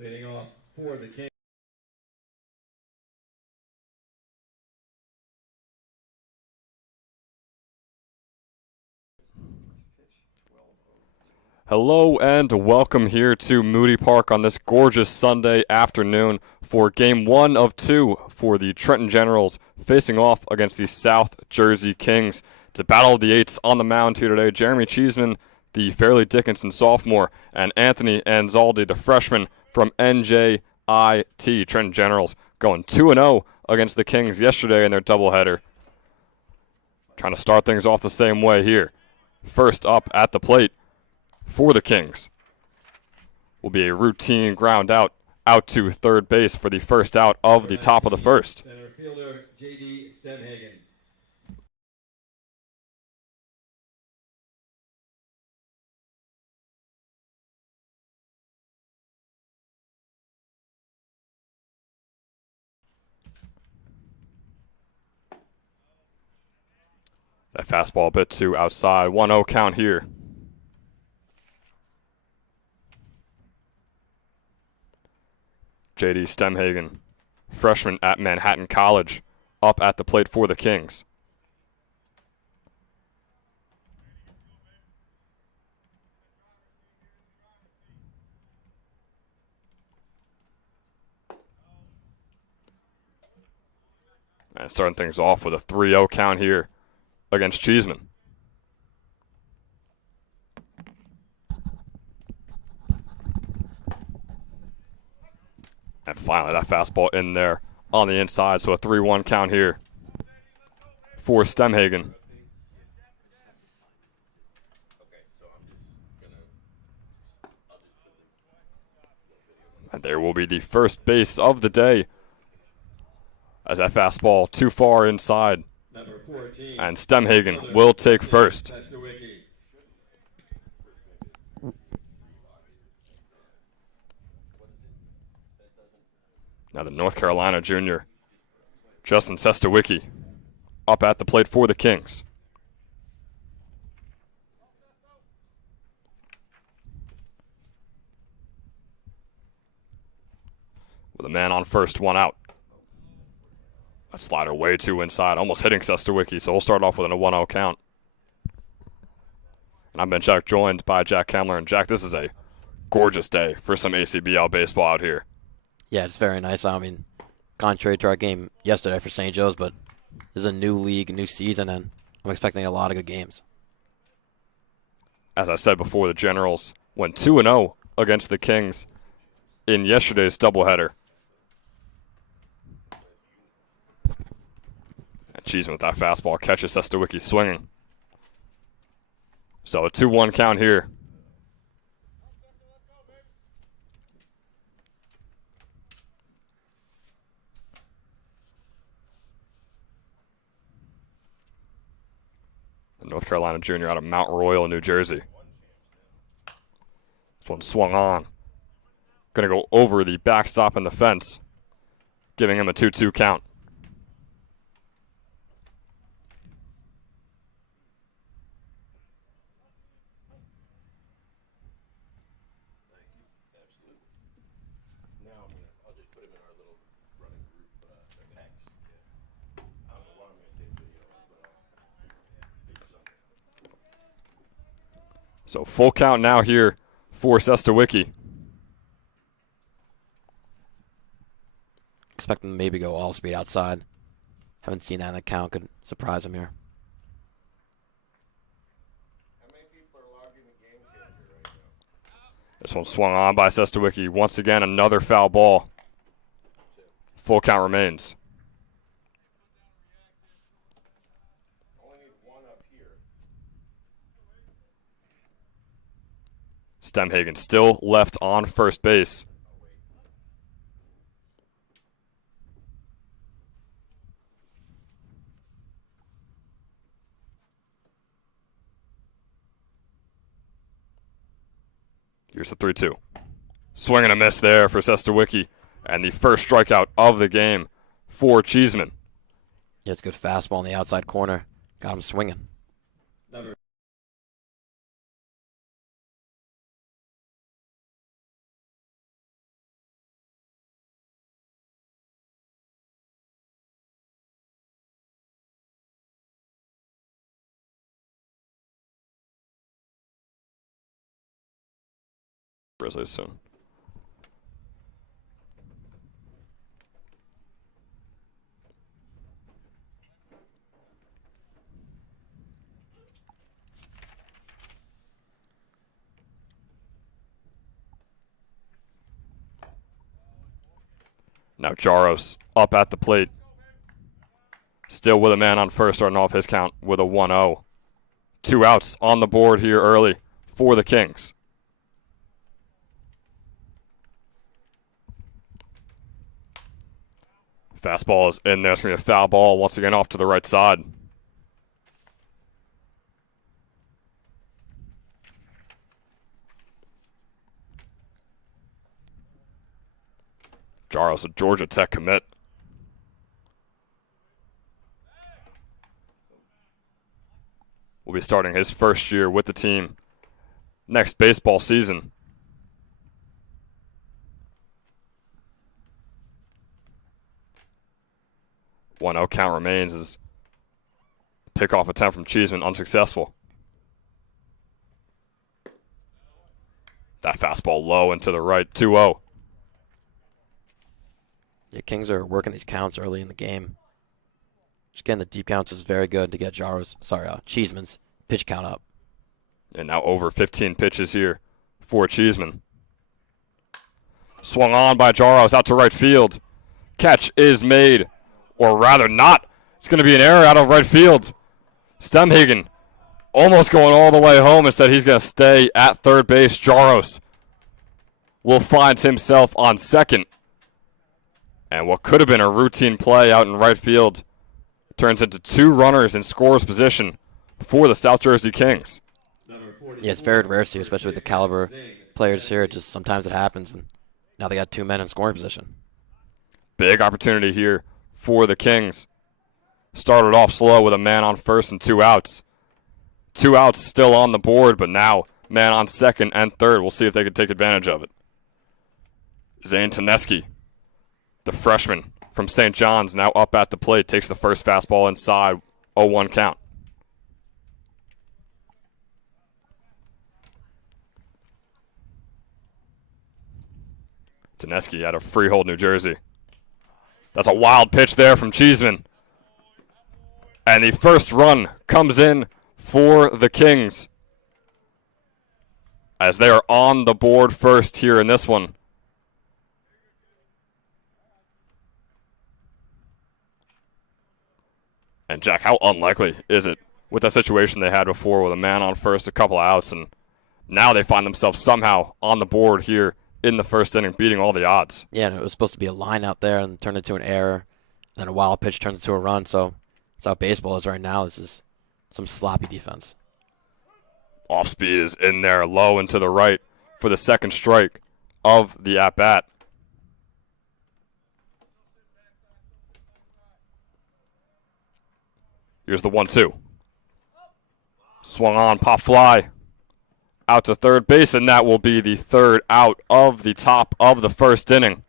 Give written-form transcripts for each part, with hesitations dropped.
Leading off for the King. Hello and welcome here to Moody Park on this gorgeous Sunday afternoon for Game 1 of 2 for the Trenton Generals facing off against the South Jersey Kings. It's a battle of the eights on the mound here today. Jeremy Cheeseman, the Fairleigh Dickinson sophomore, and Anthony Anzaldi, the freshman from NJIT. Trenton Generals going 2-0 against the Kings yesterday in their doubleheader. Trying to start things off the same way here. First up at the plate for the Kings will be a routine ground out to third base for the first out of the top of the first. Center fielder J.D. Stemhagen. That fastball a bit too outside. 1-0 count here. J.D. Stemhagen, freshman at Manhattan College, up at the plate for the Kings. And starting things off with a 3-0 count here against Cheeseman. And finally, that fastball in there on the inside, so a 3-1 count here for Stemhagen. And there will be the first base of the day as that fastball too far inside. Number 14. And Stemhagen will take first. Now the North Carolina junior, Justin Sestawicki, up at the plate for the Kings. With a man on first, one out. A slider way too inside, almost hitting Sestawicki, so we'll start off with a 1-0 count. And I've been Jack, joined by Jack Kemler. And Jack, this is a gorgeous day for some ACBL baseball out here. Yeah, it's very nice. I mean, contrary to our game yesterday for St. Joe's, but this is a new league, new season, and I'm expecting a lot of good games. As I said before, the Generals went 2-0 against the Kings in yesterday's doubleheader. And Cheeseman with that fastball catches Sestawicki swinging. So a 2-1 count here. The North Carolina junior out of Mount Royal, New Jersey. This one swung on. Going to go over the backstop and the fence, giving him a 2-2 count. So full count now here for Sestawicki. Expect them to maybe go all speed outside. Haven't seen that in the count. Could surprise him here. This one swung on by Sestawicki. Once again, another foul ball. Full count remains. Stemhagen still left on first base. Here's the 3-2. Swing and a miss there for Sestawicki. And the first strikeout of the game for Cheeseman. Yeah, it's a good fastball in the outside corner. Got him swinging. Number Grizzlies soon. Now Jaros up at the plate. Still with a man on first, starting off his count with a 1-0. 2 outs on the board here early for the Kings. Fastball is in there. It's going to be a foul ball once again off to the right side. Jaros, a Georgia Tech commit. Will be starting his first year with the team next baseball season. One 0 count remains as pickoff attempt from Cheeseman unsuccessful. That fastball low and to the right, 2-0. The Kings are working these counts early in the game. Just getting the deep counts is very good to get Cheeseman's pitch count up. And now over 15 pitches here for Cheeseman. Swung on by Jaros out to right field. Catch is made, or rather not. It's going to be an error out of right field. Stemhagen almost going all the way home. Instead, he's going to stay at third base. Jaros will find himself on second. And what could have been a routine play out in right field turns into 2 runners in scorer's position for the South Jersey Kings. Yeah, it's very rare to, especially with the caliber players here. Just sometimes it happens, and now they got 2 men in scoring position. Big opportunity here for the Kings. Started off slow with a man on first and 2 outs. 2 outs still on the board, but now man on second and third. We'll see if they can take advantage of it. Zane Taneski, the freshman from St. John's, now up at the plate, takes the first fastball inside, 0-1 count. Taneski out of Freehold, New Jersey. That's a wild pitch there from Cheeseman. And the first run comes in for the Kings as they are on the board first here in this one. And Jack, how unlikely is it with that situation they had before with a man on first, a couple of outs, and now they find themselves somehow on the board here in the first inning, beating all the odds. Yeah, and it was supposed to be a line out there and turned into an error. Then a wild pitch turns into a run. So that's how baseball is right now. This is some sloppy defense. Off speed is in there, low and to the right for the second strike of the at-bat. Here's the 1-2. Swung on, pop fly. Out to third base, and that will be the third out of the top of the first inning.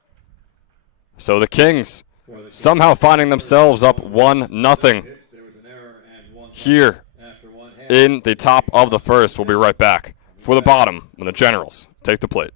So the Kings somehow finding themselves up 1-0 here in the top of the first. We'll be right back for the bottom when the Generals take the plate.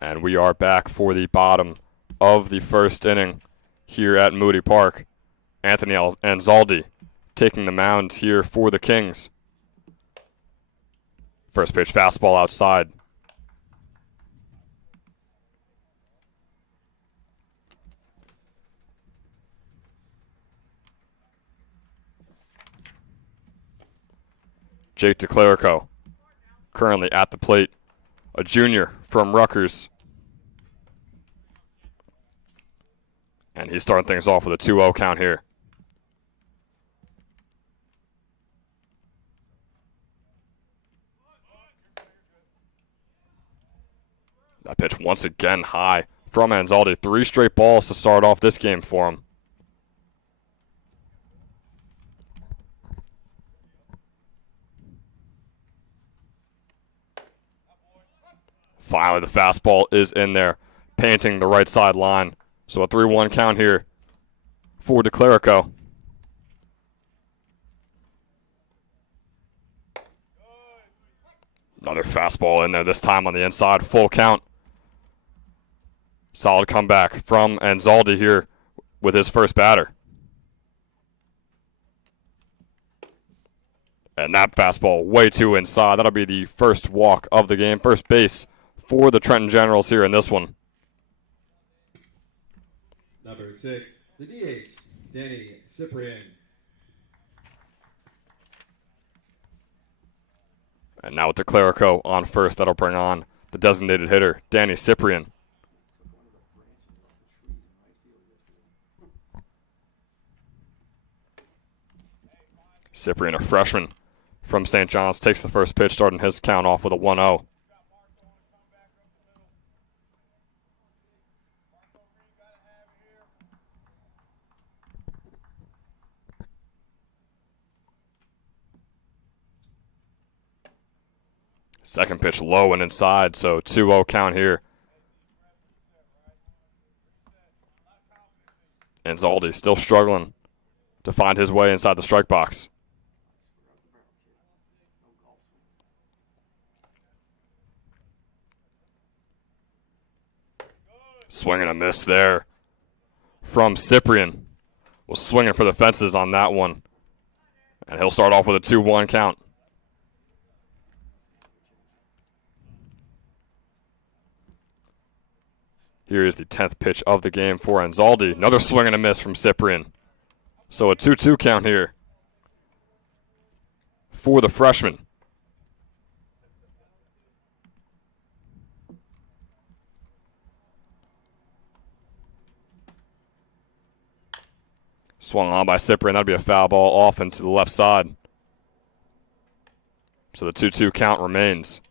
And we are back for the bottom of the first inning here at Moody Park. Anthony Anzaldi taking the mound here for the Kings. First pitch fastball outside. Jake DeClerico currently at the plate, a junior from Rutgers. And he's starting things off with a 2-0 count here. That pitch once again high from Anzaldi. 3 straight balls to start off this game for him. Finally, the fastball is in there, painting the right side line. So a 3-1 count here for DeClerico. Another fastball in there, this time on the inside, full count. Solid comeback from Anzaldi here with his first batter. And that fastball way too inside. That'll be the first walk of the game, first base for the Trenton Generals here in this one. Number 6, the DH, Danny Cyprian. And now with DeClerico on first, that'll bring on the designated hitter, Danny Cyprian. Cyprian, a freshman from St. John's, takes the first pitch, starting his count off with a 1-0. Second pitch low and inside, so 2-0 count here. Anzaldi still struggling to find his way inside the strike box. Swing and a miss there from Cyprian. Was swinging for the fences on that one. And he'll start off with a 2-1 count. Here is the 10th pitch of the game for Anzaldi. Another swing and a miss from Cyprian. So a 2-2 count here for the freshman. Swung on by Cyprian. That'd be a foul ball off into the left side. So the 2-2 count remains.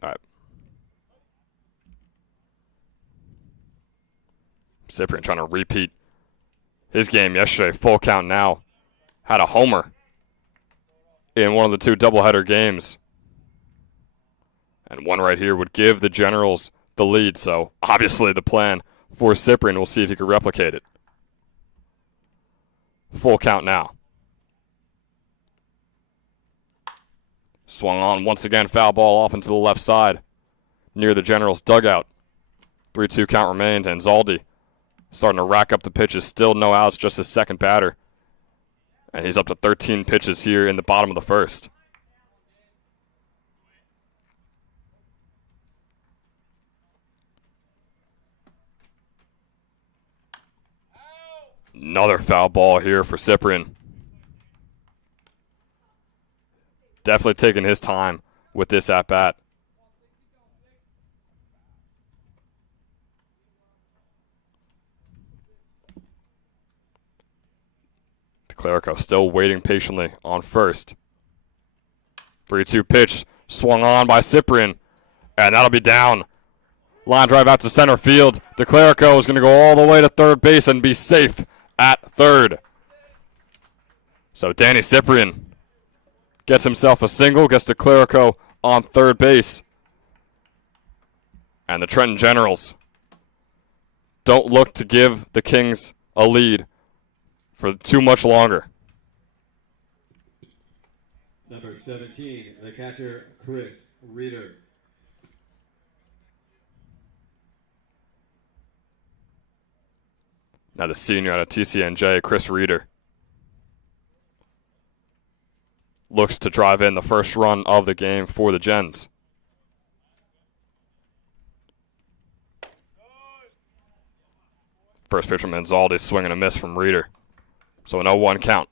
All right. Cyprian trying to repeat his game yesterday. Full count now. Had a homer in one of the 2 doubleheader games. And one right here would give the Generals the lead. So obviously the plan for Cyprian, we'll see if he can replicate it. Full count now. Swung on once again, foul ball off into the left side near the Generals' dugout. 3-2 count remains. Anzaldi starting to rack up the pitches. Still no outs, just his second batter. And he's up to 13 pitches here in the bottom of the first. Another foul ball here for Cyprian. Definitely taking his time with this at-bat. DeClerico still waiting patiently on first. 3-2 pitch swung on by Cyprian, and that'll be down. Line drive out to center field. DeClerico is going to go all the way to third base and be safe at third. So Danny Cyprian gets himself a single, gets DeClerico on third base. And the Trenton Generals don't look to give the Kings a lead for too much longer. Number 17, the catcher, Chris Reeder. Now the senior out of TCNJ, Chris Reeder, looks to drive in the first run of the game for the Gens. First pitch from Anzaldi, swing and a miss from Reeder. So an 0-1 count.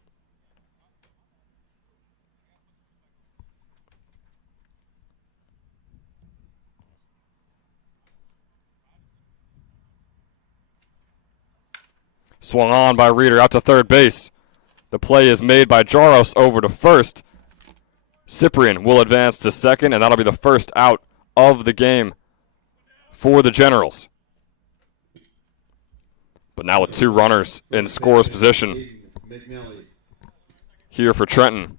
Swung on by Reeder out to third base. The play is made by Jaros over to first. Cyprian will advance to second, and that'll be the first out of the game for the Generals. But now with two runners in scorer's position here for Trenton.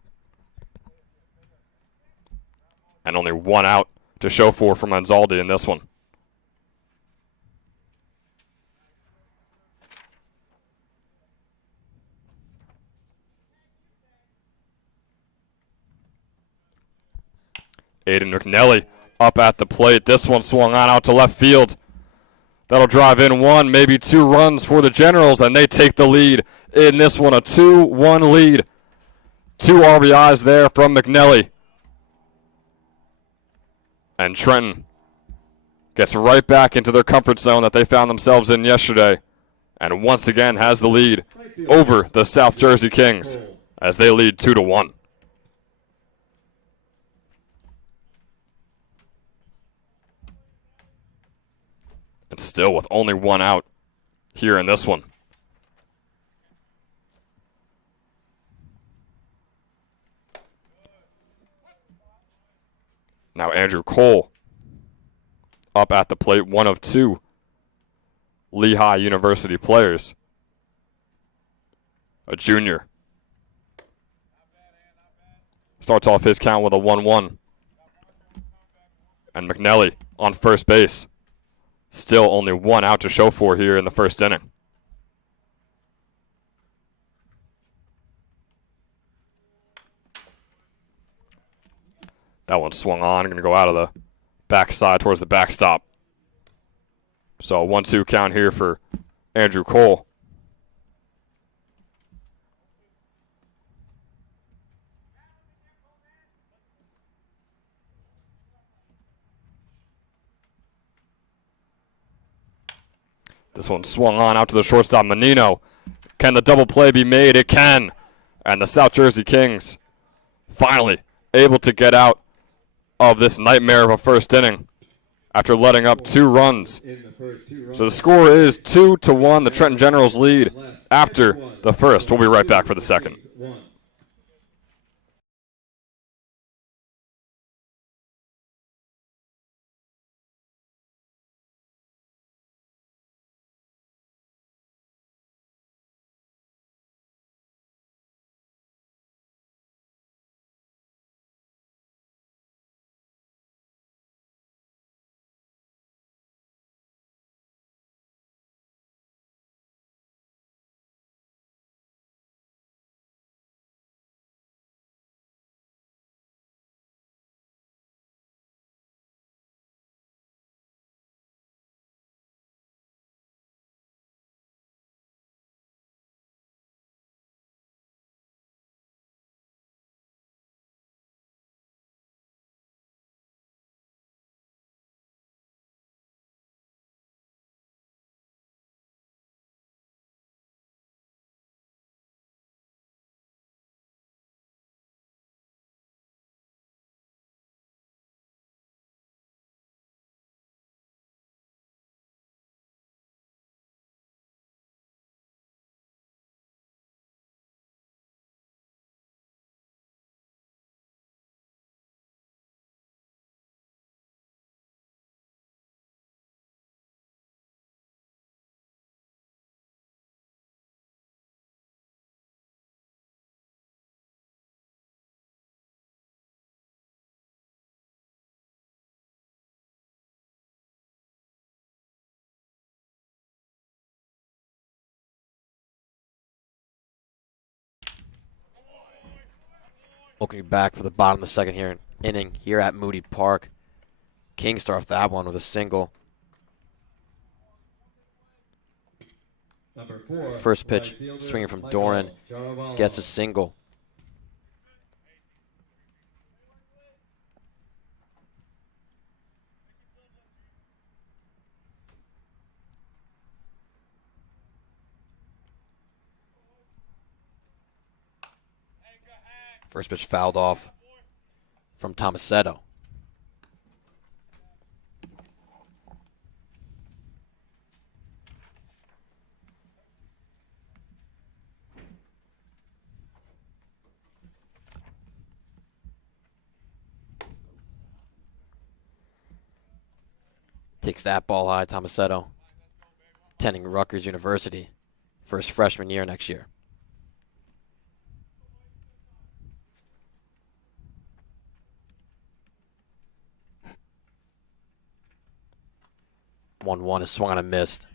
And only one out to show for from Anzaldi in this one. Aiden McNelly up at the plate. This one swung on out to left field. That'll drive in one, maybe two runs for the Generals, and they take the lead in this one, a 2-1 lead. 2 RBIs there from McNelly. And Trenton gets right back into their comfort zone that they found themselves in yesterday, and once again has the lead over the South Jersey Kings as they lead 2-1. And still with only one out here in this one. Now Andrew Cole up at the plate, one of two Lehigh University players. A junior. Starts off his count with a 1-1. And McNelly on first base. Still only one out to show for here in the first inning. That one swung on, going to go out of the backside towards the backstop. So a 1-2 count here for Andrew Cole. This one swung on out to the shortstop, Menino. Can the double play be made? It can. And the South Jersey Kings finally able to get out of this nightmare of a first inning after letting up 2 runs. So the score is 2-1. The Trenton Generals lead after the first. We'll be right back for the second. Looking back for the bottom of the second inning here at Moody Park. Kings start off that one with a single. Number 4. First pitch, right fielder, swinging from Michael Doran, Jarabal. gets a single. First pitch fouled off from Tomasetto. Takes that ball high, Tomasetto. Attending Rutgers University for his freshman year next year. One is swung on and missed.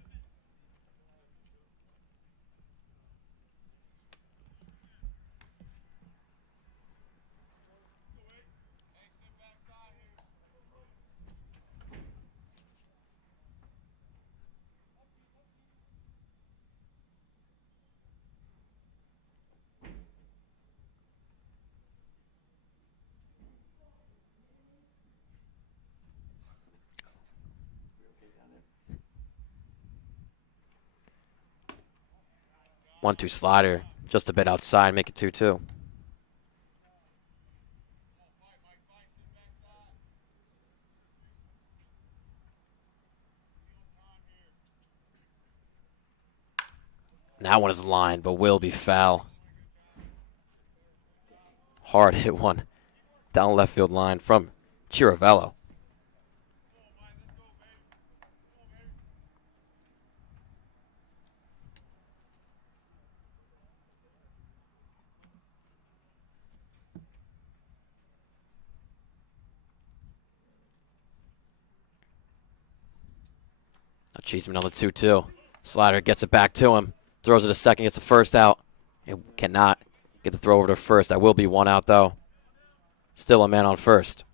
One-two slider, just a bit outside, make it 2-2. That one is lined, but will be foul. Hard hit one down left field line from Chiravello. Cheeseman on the 2-2. Slider gets it back to him. Throws it to second, gets the first out. It cannot get the throw over to first. That will be one out, though. Still a man on first.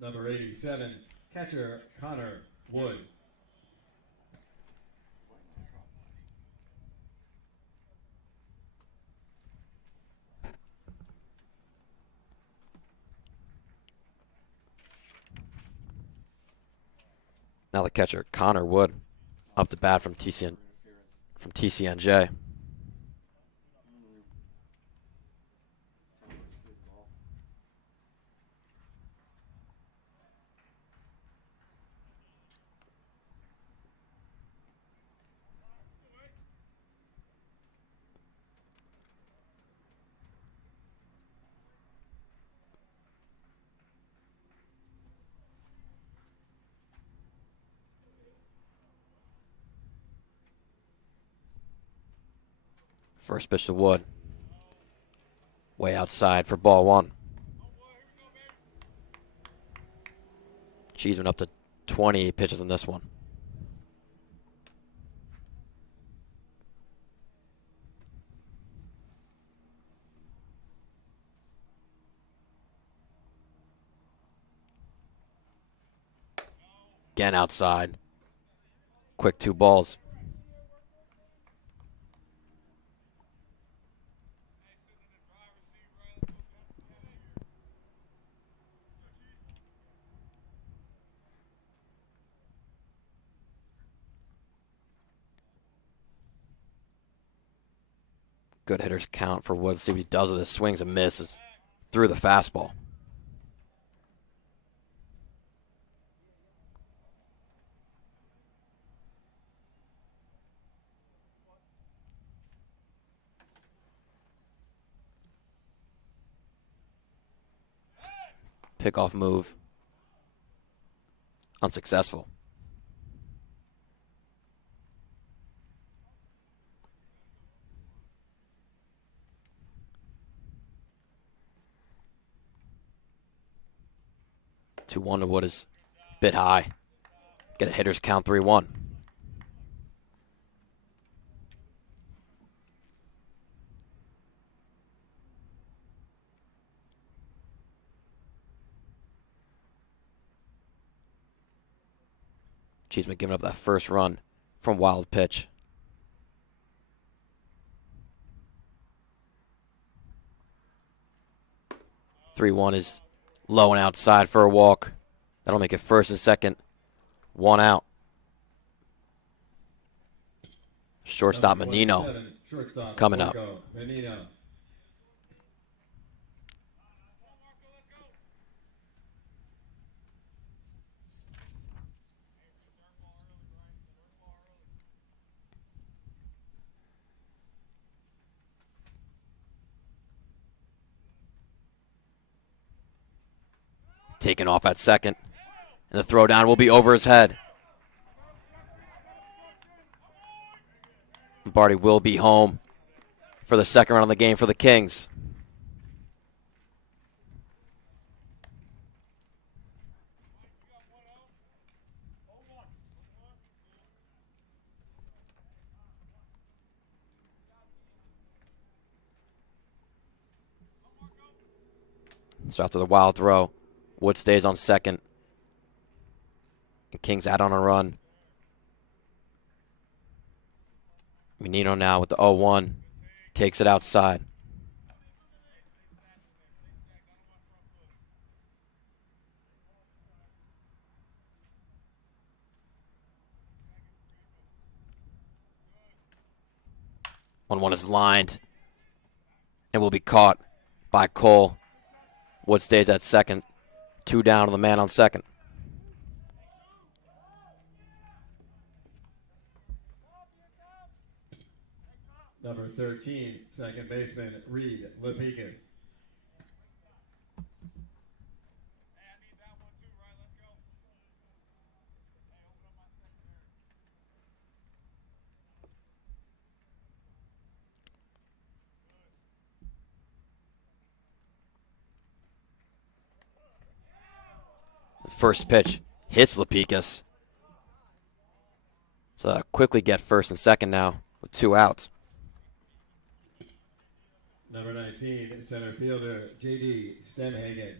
Number 87, catcher Connor Wood. Now the catcher, Connor Wood, up to bat from TCNJ. First pitch to Wood. Way outside for ball one. Cheeseman up to 20 pitches in this one. Again outside. Quick 2 balls. Good hitters count for Wood. See what he does with his swings and misses through the fastball. Pickoff move. Unsuccessful. Two one to Wood is a bit high. Get a hitter's count 3-1. Cheeseman giving up that first run from wild pitch. 3-1 is low and outside for a walk. That'll make it first and second. 1 out. Shortstop Menino coming up. Menino. Taking off at second. And the throw down will be over his head. Lombardi will be home for the second round of the game for the Kings. So after the wild throw, Wood stays on second. And Kings add on a run. Menino now with the 0-1. Takes it outside. One is lined and will be caught by Cole. Wood stays at second. 2 down to the man on second. Number 13, second baseman, Reed Lepicus. The first pitch hits Lepicus. So quickly get first and second now with 2 outs. Number 19, center fielder, J.D. Stemhagen.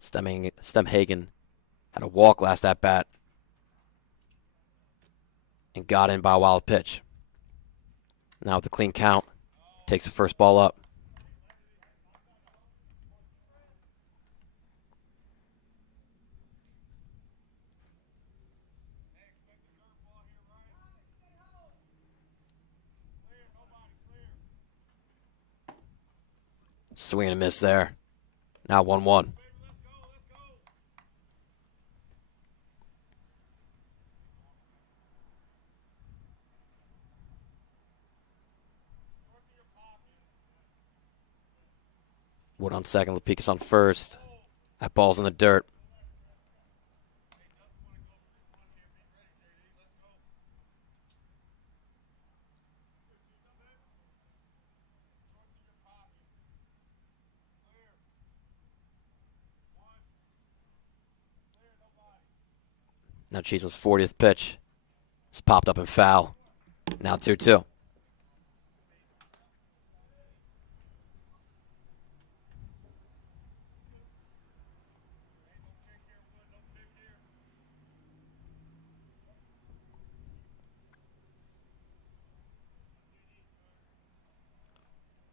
Stemhagen had a walk last at bat and got in by a wild pitch. Now with the clean count, takes the first ball up. Swing and a miss there. Now 1-1. Wood on second, Lepicus on first. That ball's in the dirt. Now Cheeseman's 40th pitch. It's popped up and foul. Now 2-2.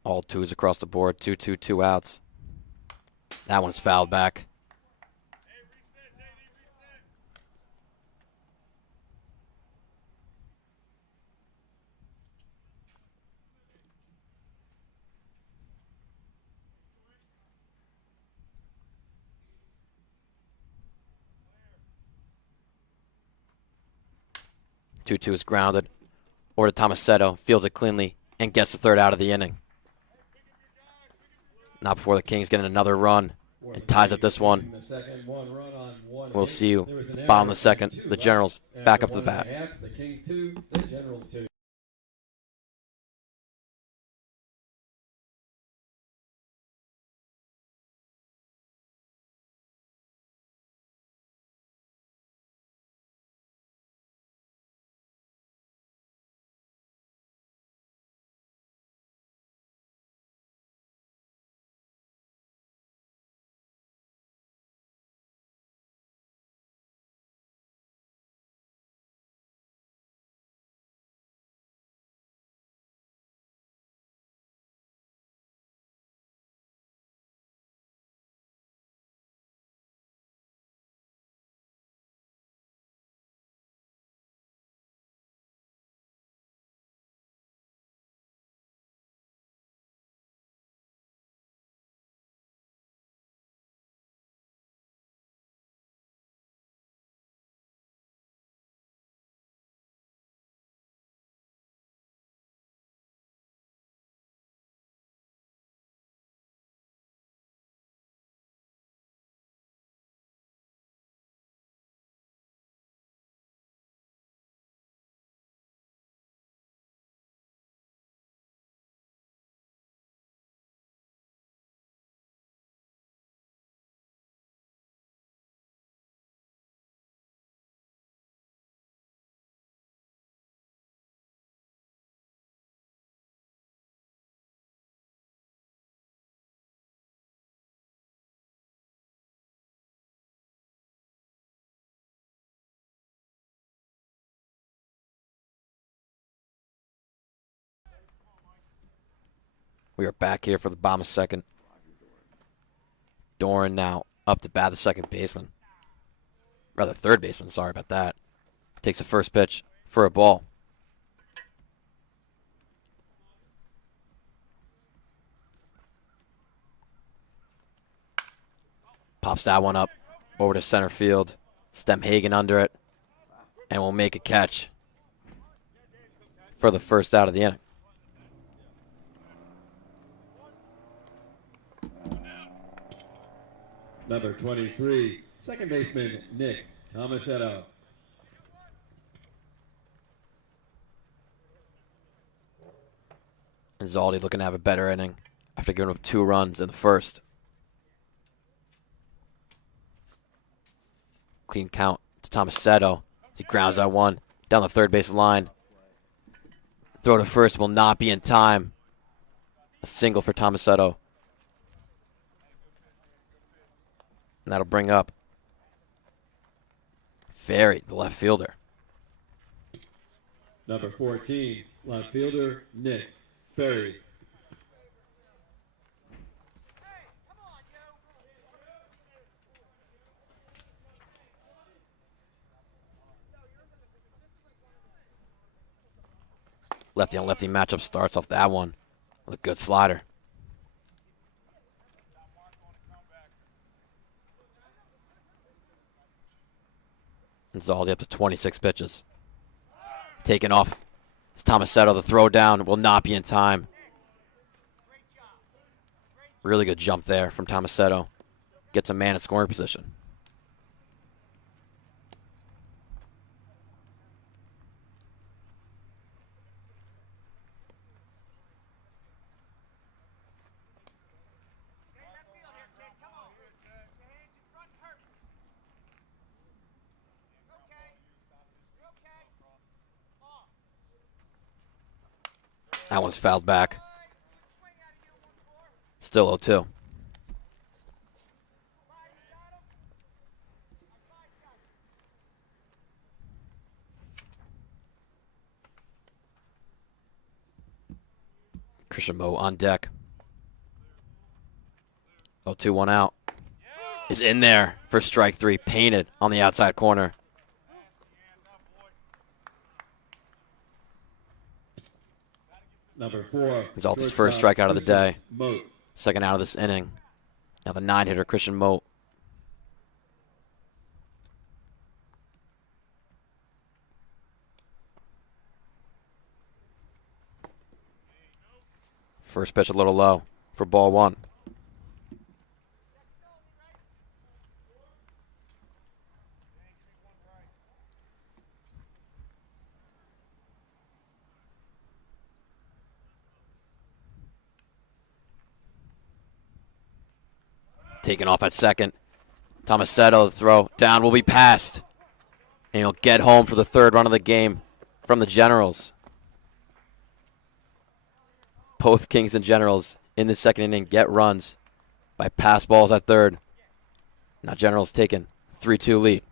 All 2s across the board. 2-2, 2 outs. That one's fouled back. Two is grounded. Orta Tomasetto fields it cleanly and gets the third out of the inning. Not before the Kings get another run and ties up this one. We'll see you bottom of the second. The Generals back up to the bat. The Kings 2, the Generals 2. We are back here for the bottom of second. Doran now up to bat, the second baseman. Rather, third baseman, sorry about that. Takes the first pitch for a ball. Pops that one up over to center field. Stemhagen under it. And will make a catch for the first out of the inning. Number 23, second baseman Nick Tomasetto. And Zaldi looking to have a better inning after giving up 2 runs in the first. Clean count to Tomasetto. He grounds that one down the third base line. Throw to first will not be in time. A single for Tomasetto. And that'll bring up Ferry, the left fielder. Number 14, left fielder Nick Ferry. Lefty on lefty matchup starts off that one with a good slider. And Zaldi up to 26 pitches. Taken off. It's Tomasetto. The throw down will not be in time. Really good jump there from Tomasetto. Gets a man in scoring position. That one's fouled back. Still 0-2. Christian Moe on deck. 0-2, 1 out. Is in there for strike 3. Painted on the outside corner. Number 4. Zaldi's first strikeout of the day. Second out of this inning. Now the 9-hitter, Christian Moe. First pitch a little low for ball 1. Taken off at second. Tomasetto, the throw down will be passed. And he'll get home for the third run of the game from the Generals. Both Kings and Generals in the second inning get runs by pass balls at third. Now Generals taking 3-2 lead.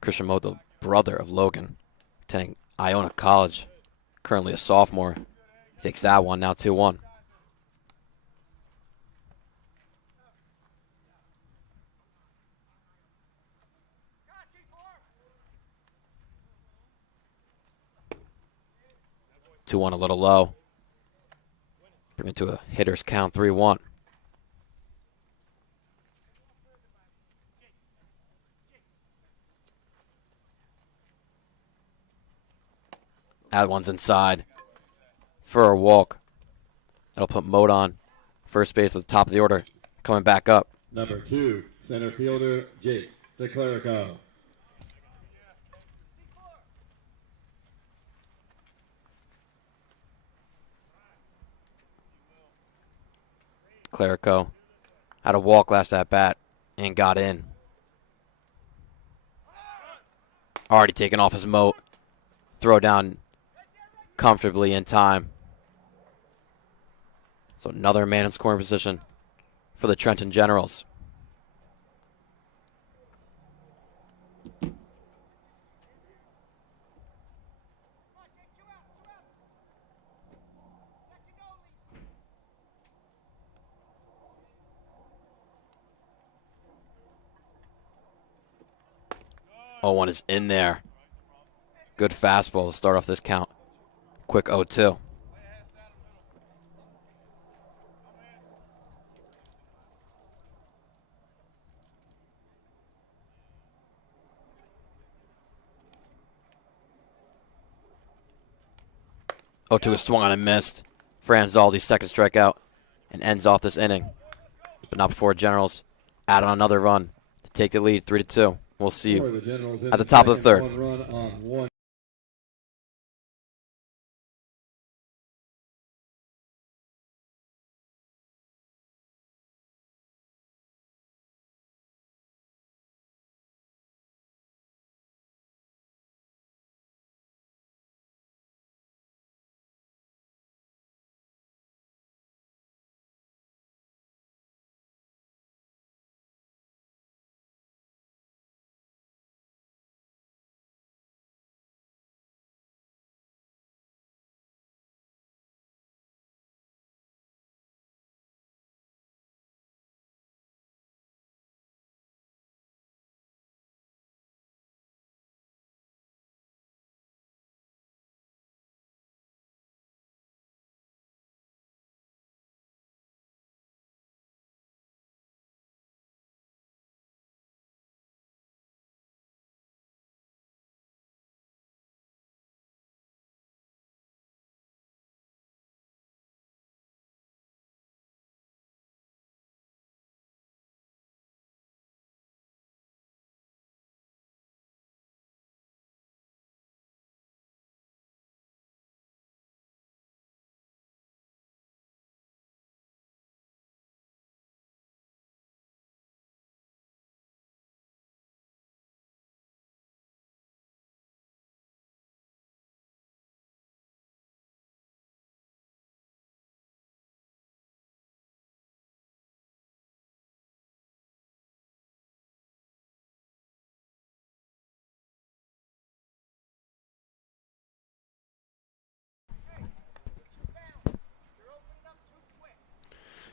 Christian Moe, the brother of Logan, attending Iona College, currently a sophomore, takes that one, now 2-1. A little low. Bring it to a hitter's count, 3-1. That one's inside for a walk. That'll put Mote on first base at the top of the order, coming back up. Number 2, center fielder Jake DeClerico. Clerico had a walk last at bat and got in. Already taken off his Mote. Throw down comfortably in time. So another man in scoring position for the Trenton Generals. 0-1 is in there. Good fastball to start off this count. Quick 0-2. To is swung on and missed. Franzaldi's second strikeout and ends off this inning. But not before Generals add on another run to take the lead 3-2. We'll see you at the top of the third. One run on one.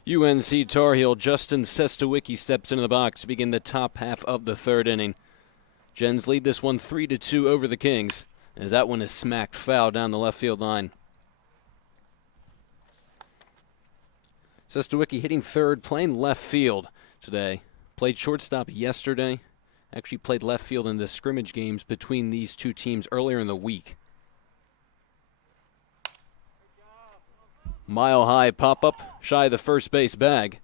UNC Tar Heel Justin Sestawicki steps into the box to begin the top half of the third inning. Gens lead this one 3-2 over the Kings, as that one is smacked foul down the left field line. Sestawicki hitting third, playing left field today. Played shortstop yesterday. Actually played left field in the scrimmage games between these two teams earlier in the week. Mile high pop-up, shy of the first base bag.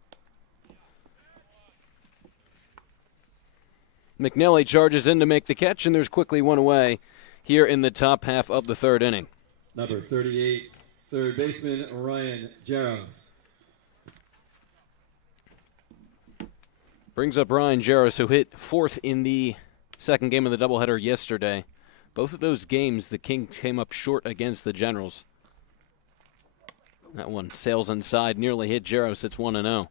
McNally charges in to make the catch, and there's quickly one away here in the top half of the third inning. Number 38, third baseman Ryan Jaros. Brings up Ryan Jaros, who hit fourth in the second game of the doubleheader yesterday. Both of those games, the Kings came up short against the Generals. That one sails inside, nearly hit Jaros. It's 1-0.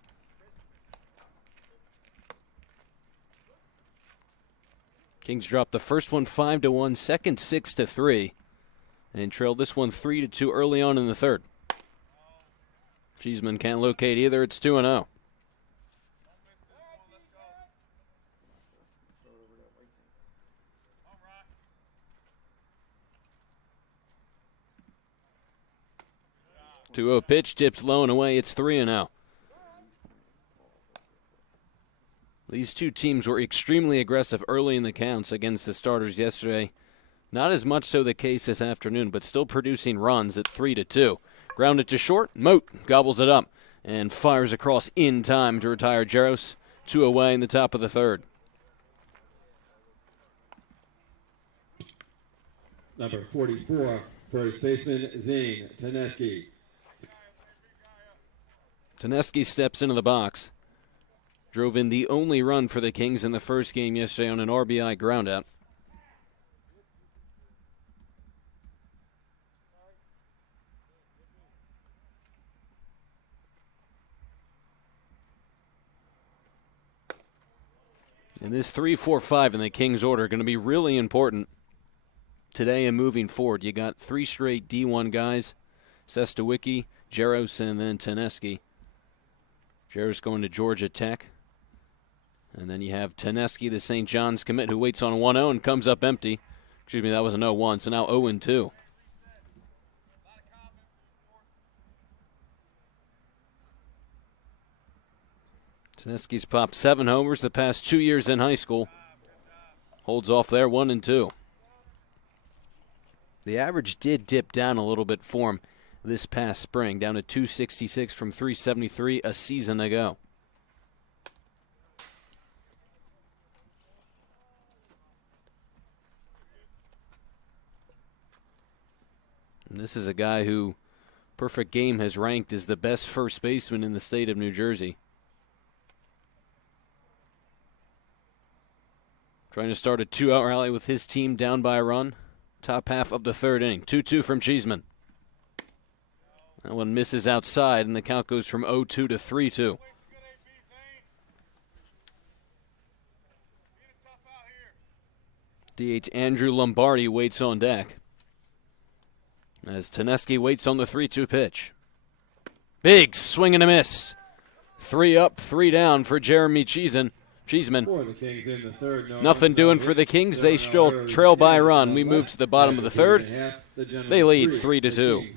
Kings dropped the first one 5-1, second 6-3, and trailed this one 3-2 early on in the third. Cheeseman can't locate either. It's 2-0. Two-0 pitch, tips low and away. It's 3-0. These two teams were extremely aggressive early in the counts against the starters yesterday. Not as much so the case this afternoon, but still producing runs at 3-2. Grounded to short. Moat gobbles it up and fires across in time to retire Jaros. 2 away in the top of the third. Number 44, first baseman Zane Taneski. Taneski steps into the box. Drove in the only run for the Kings in the first game yesterday on an RBI groundout. And this 3-4-5 in the Kings order going to be really important today and moving forward. You got three straight D1 guys, Sestawicki, Jaros, and then Taneski. Jaros going to Georgia Tech. And then you have Teneski, the St. John's commit, who waits on 1-0 and comes up empty. Excuse me, that was an 0-1, so now 0-2. Teneski's popped 7 homers the past 2 years in high school. Holds off there, 1-2. The average did dip down a little bit for him this past spring, down to 266 from 373 a season ago. And this is a guy who Perfect Game has ranked as the best first baseman in the state of New Jersey. Trying to start a 2-out rally with his team down by a run. Top half of the third inning. 2-2 from Cheeseman. That one misses outside, and the count goes from 0-2 to 3-2. DH Andrew Lombardi waits on deck as Teneski waits on the 3-2 pitch. Big swing and a miss. 3 up, 3 down for Jeremy Cheeseman. Nothing doing for the Kings. They still trail by a run. We move to the bottom of the third. They lead 3-2.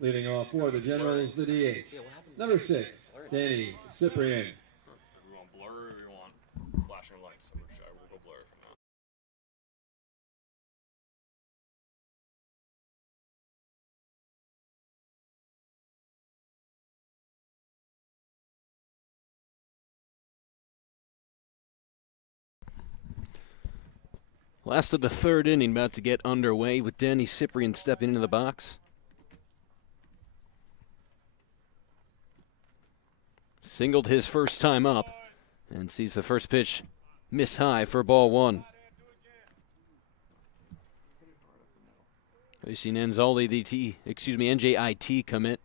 Leading off for the Generals, the DH. Number 6, Danny Cyprian. We want blur or we want flashing lights? We'll go blur for now. Last of the third inning about to get underway with Danny Cyprian stepping into the box. Singled his first time up and sees the first pitch miss high for ball 1. We've seen Enzaldi, NJIT commit.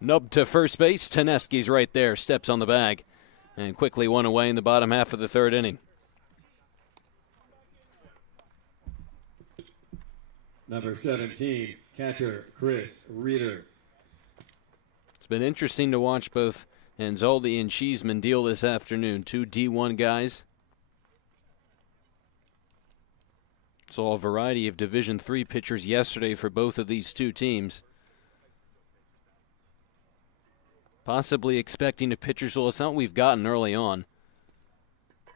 Nubbed to first base. Teneski's right there, steps on the bag, and quickly one away in the bottom half of the third inning. Number 17, catcher Chris Reeder. It's been interesting to watch both Enzaldi and Cheeseman deal this afternoon. 2 D1 guys. Saw a variety of Division III pitchers yesterday for both of these two teams. Possibly expecting a pitcher's well, it's not what we've gotten early on.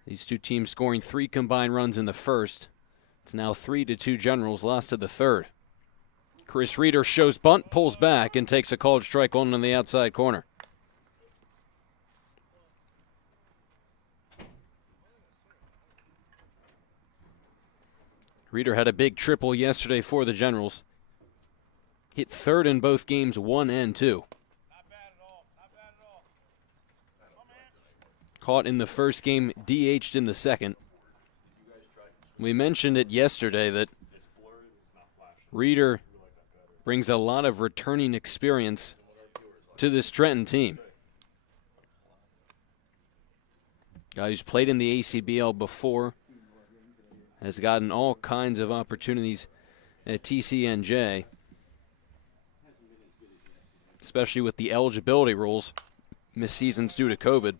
These two teams scoring 3 combined runs in the first. It's now 3-2 Generals, lost to the third. Chris Reeder shows bunt, pulls back, and takes a called strike on the outside corner. Reeder had a big triple yesterday for the Generals. Hit third in both games, 1 and 2. Caught in the first game, DH'd in the second. We mentioned it yesterday that Reeder brings a lot of returning experience to this Trenton team. Guy who's played in the ACBL before, has gotten all kinds of opportunities at TCNJ. especially with the eligibility rules. Missed seasons due to COVID.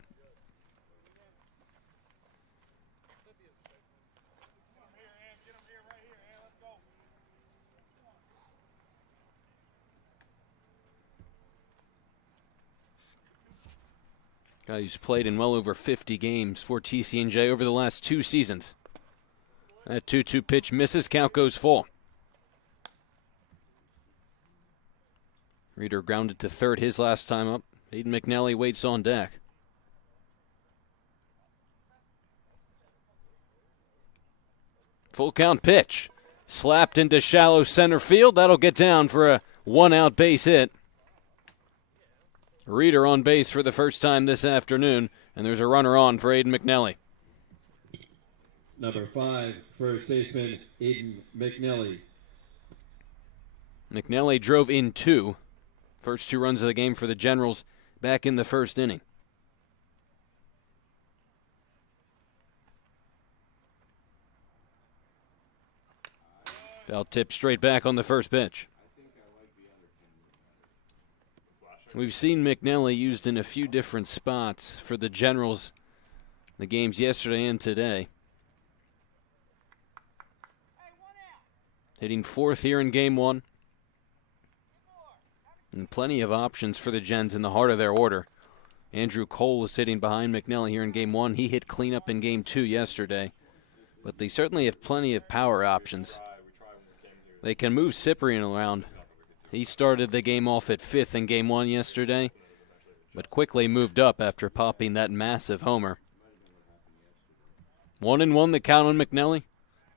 Guy who's played in well over 50 games for TCNJ over the last 2 seasons. That 2-2 pitch misses, count goes full. Reeder grounded to third his last time up. Aiden McNally waits on deck. Full count pitch. Slapped into shallow center field. That'll get down for a 1-out base hit. Reeder on base for the first time this afternoon, and there's a runner on for Aiden McNally. Number 5, first baseman Aiden McNally. McNally drove in 2. First 2 runs of the game for the Generals back in the first inning. Foul tip straight back on the first pitch. We've seen McNally used in a few different spots for the Generals, the games yesterday and today. Hitting 4th here in Game 1. And plenty of options for the Gens in the heart of their order. Andrew Cole was sitting behind McNally here in Game 1. He hit cleanup in Game 2 yesterday. But they certainly have plenty of power options. They can move Cyprian around. He started the game off at 5th in Game 1 yesterday, but quickly moved up after popping that massive homer. 1-1 the count on McNally.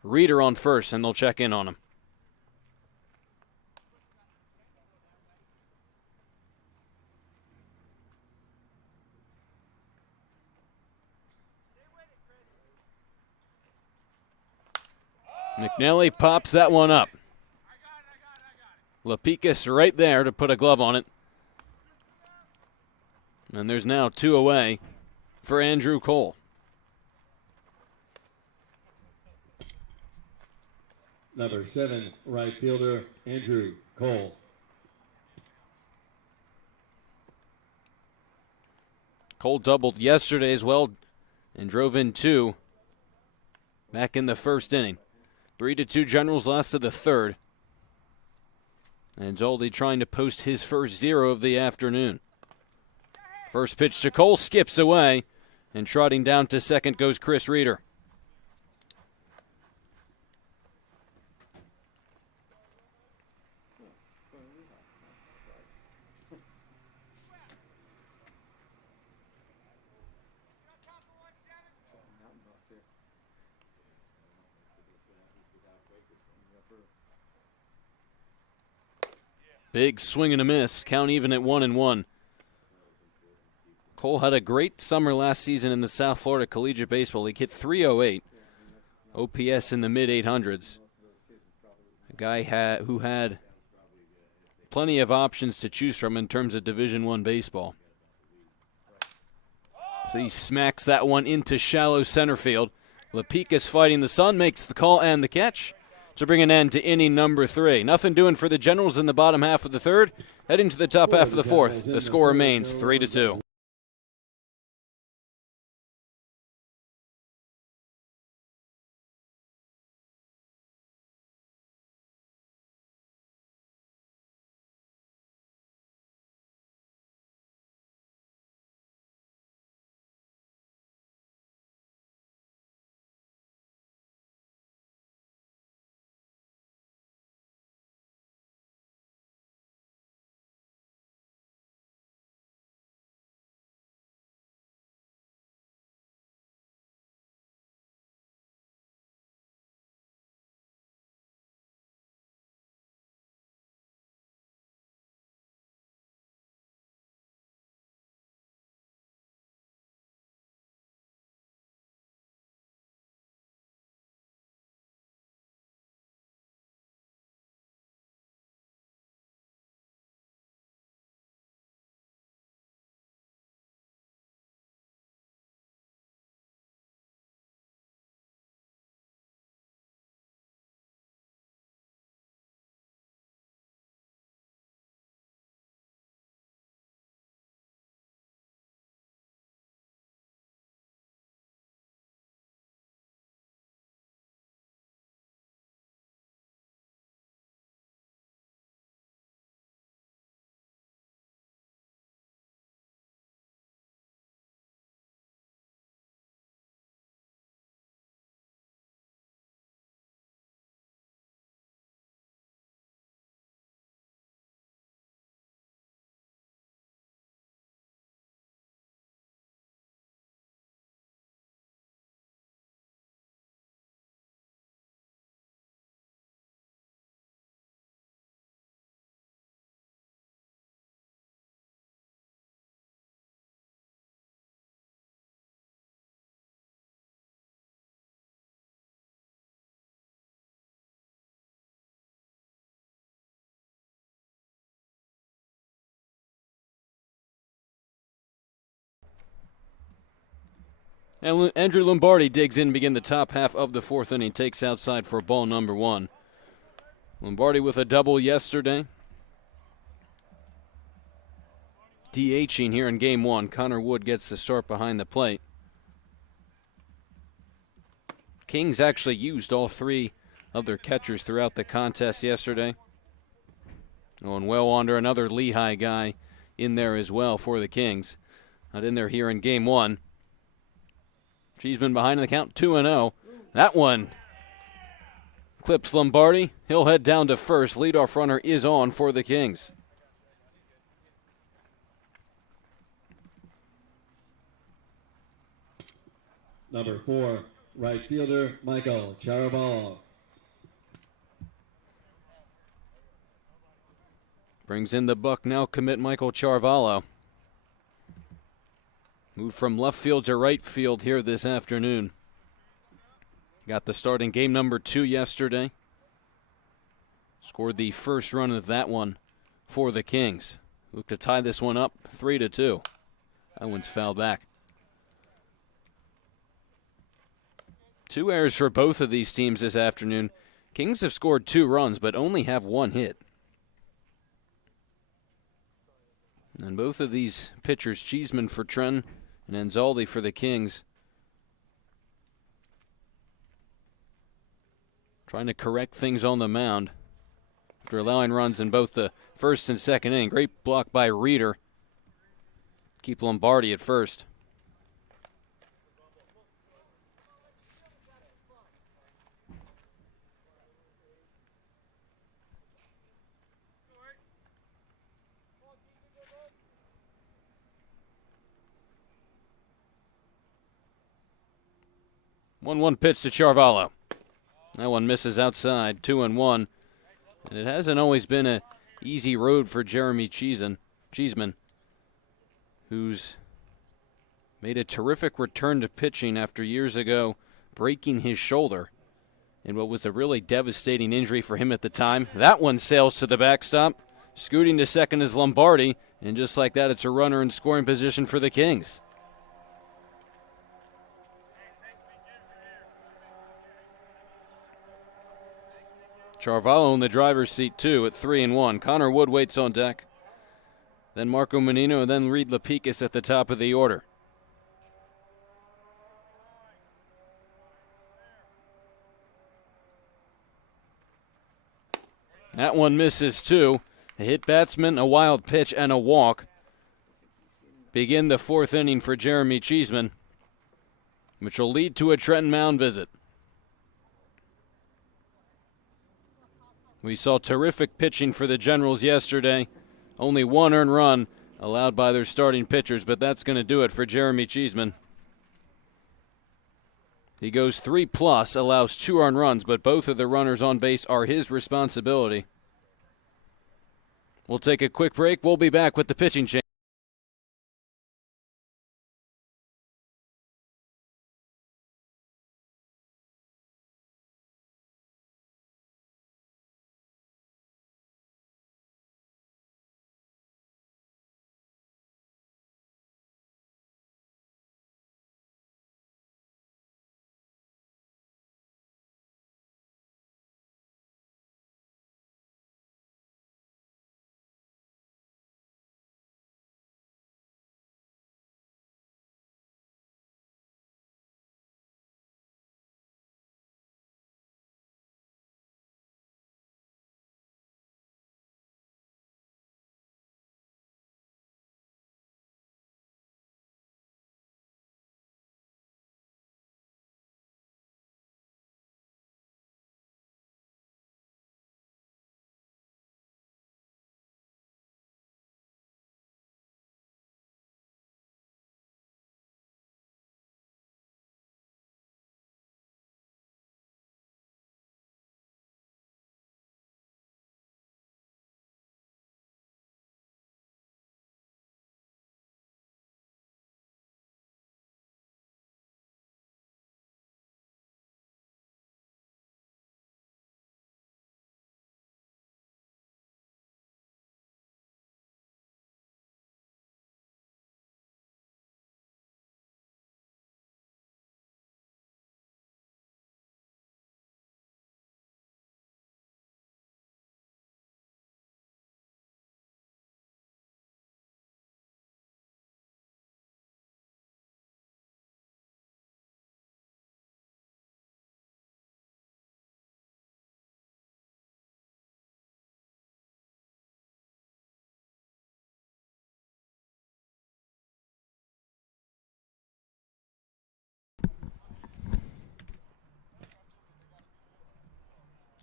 Reeder on first, and they'll check in on him. McNally pops that one up. Lapicus right there to put a glove on it. And there's now 2 away for Andrew Cole. Number 7, right fielder Andrew Cole. Cole doubled yesterday as well and drove in 2 back in the first inning. 3-2 Generals last of the third. And Zoldi trying to post his first 0 of the afternoon. First pitch to Cole, skips away, and trotting down to second goes Chris Reeder. Big swing and a miss. Count even at 1-1. Cole had a great summer last season in the South Florida Collegiate Baseball League. Hit .308. OPS in the mid-800s. A guy who had plenty of options to choose from in terms of Division I baseball. So he smacks that one into shallow center field. Lapicus fighting the sun, makes the call and the catch to bring an end to inning number 3. Nothing doing for the Generals in the bottom half of the third. Heading to the top half of the fourth. The score remains 3-2. And Andrew Lombardi digs in to begin the top half of the fourth inning, takes outside for ball number 1. Lombardi with a double yesterday. DHing here in game 1. Connor Wood gets the start behind the plate. Kings actually used all 3 of their catchers throughout the contest yesterday. Going well under another Lehigh guy in there as well for the Kings. Not in there here in game 1. Cheeseman behind in the count, 2-0. That one clips Lombardi. He'll head down to first. Leadoff runner is on for the Kings. Number 4, right fielder Michael Charaballo. Brings in the buck now commit Michael Charvallo. Moved from left field to right field here this afternoon. Got the start in game number 2 yesterday. Scored the first run of that one for the Kings. Look to tie this one up 3-2. That one's fouled back. 2 errors for both of these teams this afternoon. Kings have scored 2 runs but only have 1 hit. And both of these pitchers, Cheeseman for Trenton and Anzaldi for the Kings, trying to correct things on the mound after allowing runs in both the first and second inning. Great block by Reeder. Keep Lombardi at first. One pitch to Charvallo. That one misses outside, 2-1. And it hasn't always been an easy road for Jeremy Cheeseman, who's made a terrific return to pitching after years ago breaking his shoulder in what was a really devastating injury for him at the time. That one sails to the backstop. Scooting to second is Lombardi, and just like that, it's a runner in scoring position for the Kings. Charvallo in the driver's seat, too, at 3-1. Connor Wood waits on deck. Then Marco Menino, and then Reed Lapicus at the top of the order. That one misses, too. A hit batsman, a wild pitch, and a walk. Begin the fourth inning for Jeremy Cheeseman, which will lead to a Trenton mound visit. We saw terrific pitching for the Generals yesterday. Only 1 earned run allowed by their starting pitchers, but that's going to do it for Jeremy Cheeseman. He goes 3+, allows 2 earned runs, but both of the runners on base are his responsibility. We'll take a quick break. We'll be back with the pitching change.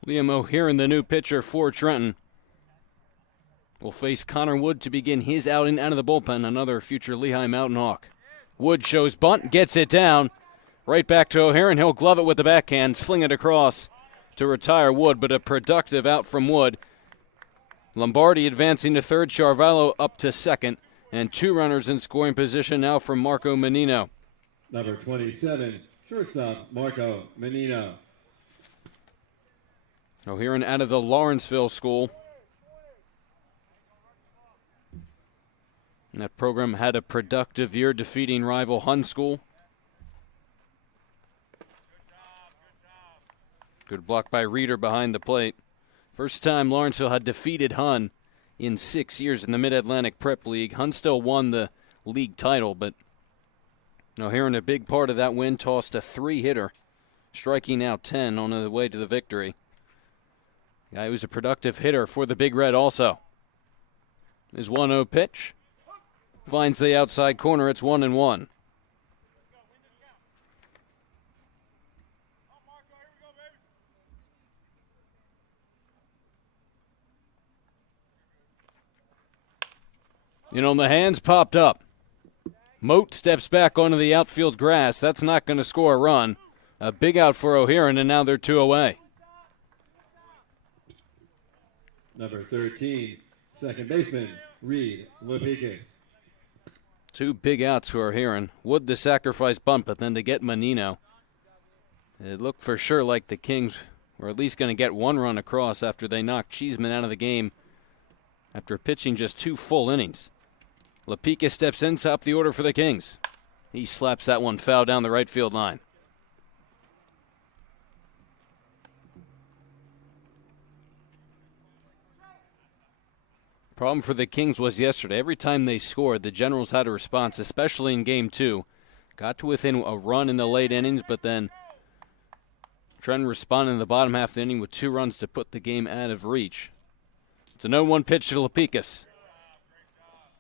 Liam O'Hearn, the new pitcher for Trenton, will face Connor Wood to begin his outing out of the bullpen, another future Lehigh Mountain Hawk. Wood shows bunt, gets it down. Right back to O'Hearn. He'll glove it with the backhand, sling it across to retire Wood, but a productive out from Wood. Lombardi advancing to third, Charvalho up to second, and 2 runners in scoring position now from Marco Menino. Number 27, shortstop Marco Menino. O'Hearn out of the Lawrenceville school. That program had a productive year, defeating rival Hun School. Good block by Reeder behind the plate. First time Lawrenceville had defeated Hun in 6 years in the Mid-Atlantic Prep League. Hun still won the league title, but O'Hearn, a big part of that win, tossed a 3-hitter, striking out 10 on the way to the victory. Guy who's a productive hitter for the Big Red also. His 1-0 pitch finds the outside corner. It's 1-1. You know, the hands popped up. Moat steps back onto the outfield grass. That's not going to score a run. A big out for O'Hearn, and now they're 2 away. Number 13, second baseman, Reed Lepikis. 2 big outs for O'Hearn. Wood the sacrifice bunt, but then to get Menino. It looked for sure like the Kings were at least going to get 1 run across after they knocked Cheeseman out of the game after pitching just 2 full innings. Lepikis steps in, top the order for the Kings. He slaps that one foul down the right field line. Problem for the Kings was yesterday. Every time they scored, the Generals had a response, especially in Game 2. Got to within a run in the late innings, but then Trenton responded in the bottom half of the inning with 2 runs to put the game out of reach. It's a 0-1 pitch to Lepikis.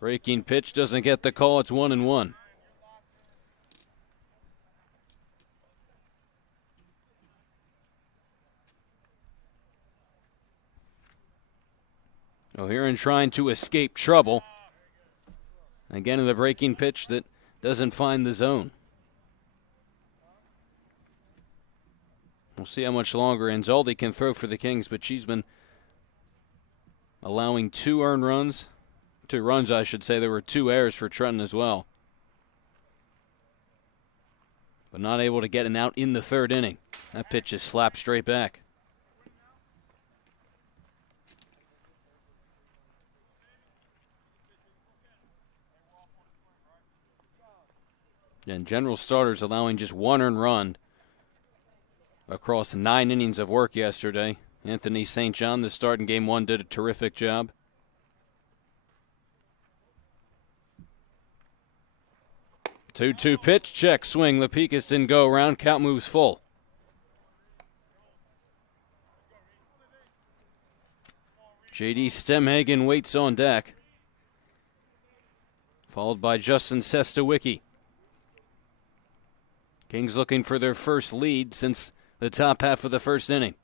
Breaking pitch doesn't get the call. It's 1-1. O'Hearn trying to escape trouble. Again, the breaking pitch that doesn't find the zone. We'll see how much longer Anzaldi can throw for the Kings, but Cheeseman allowing 2 earned runs. 2 runs, I should say. There were 2 errors for Trenton as well. But not able to get an out in the 3rd inning. That pitch is slapped straight back. And General starters allowing just 1 earned run across 9 innings of work yesterday. Anthony St. John, the start in Game 1, did a terrific job. Two-two pitch, check, swing. Lepikis didn't go around. Count moves full. J.D. Stemhagen waits on deck, followed by Justin Sestawicki. Kings looking for their first lead since the top half of the 1st inning.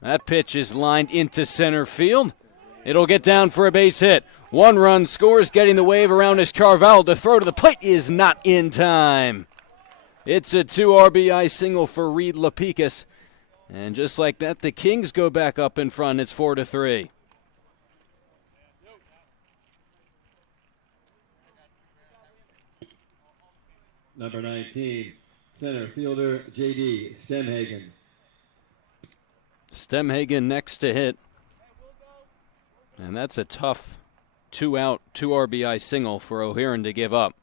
That pitch is lined into center field. It'll get down for a base hit. 1 run scores, getting the wave around is Carvalho. The throw to the plate is not in time. It's a 2 RBI single for Reed Lepikis. And just like that, the Kings go back up in front. It's 4-3. Number 19, center fielder J.D. Stemhagen. Stemhagen next to hit. And that's a tough 2-out, 2 RBI single for O'Hearn to give up.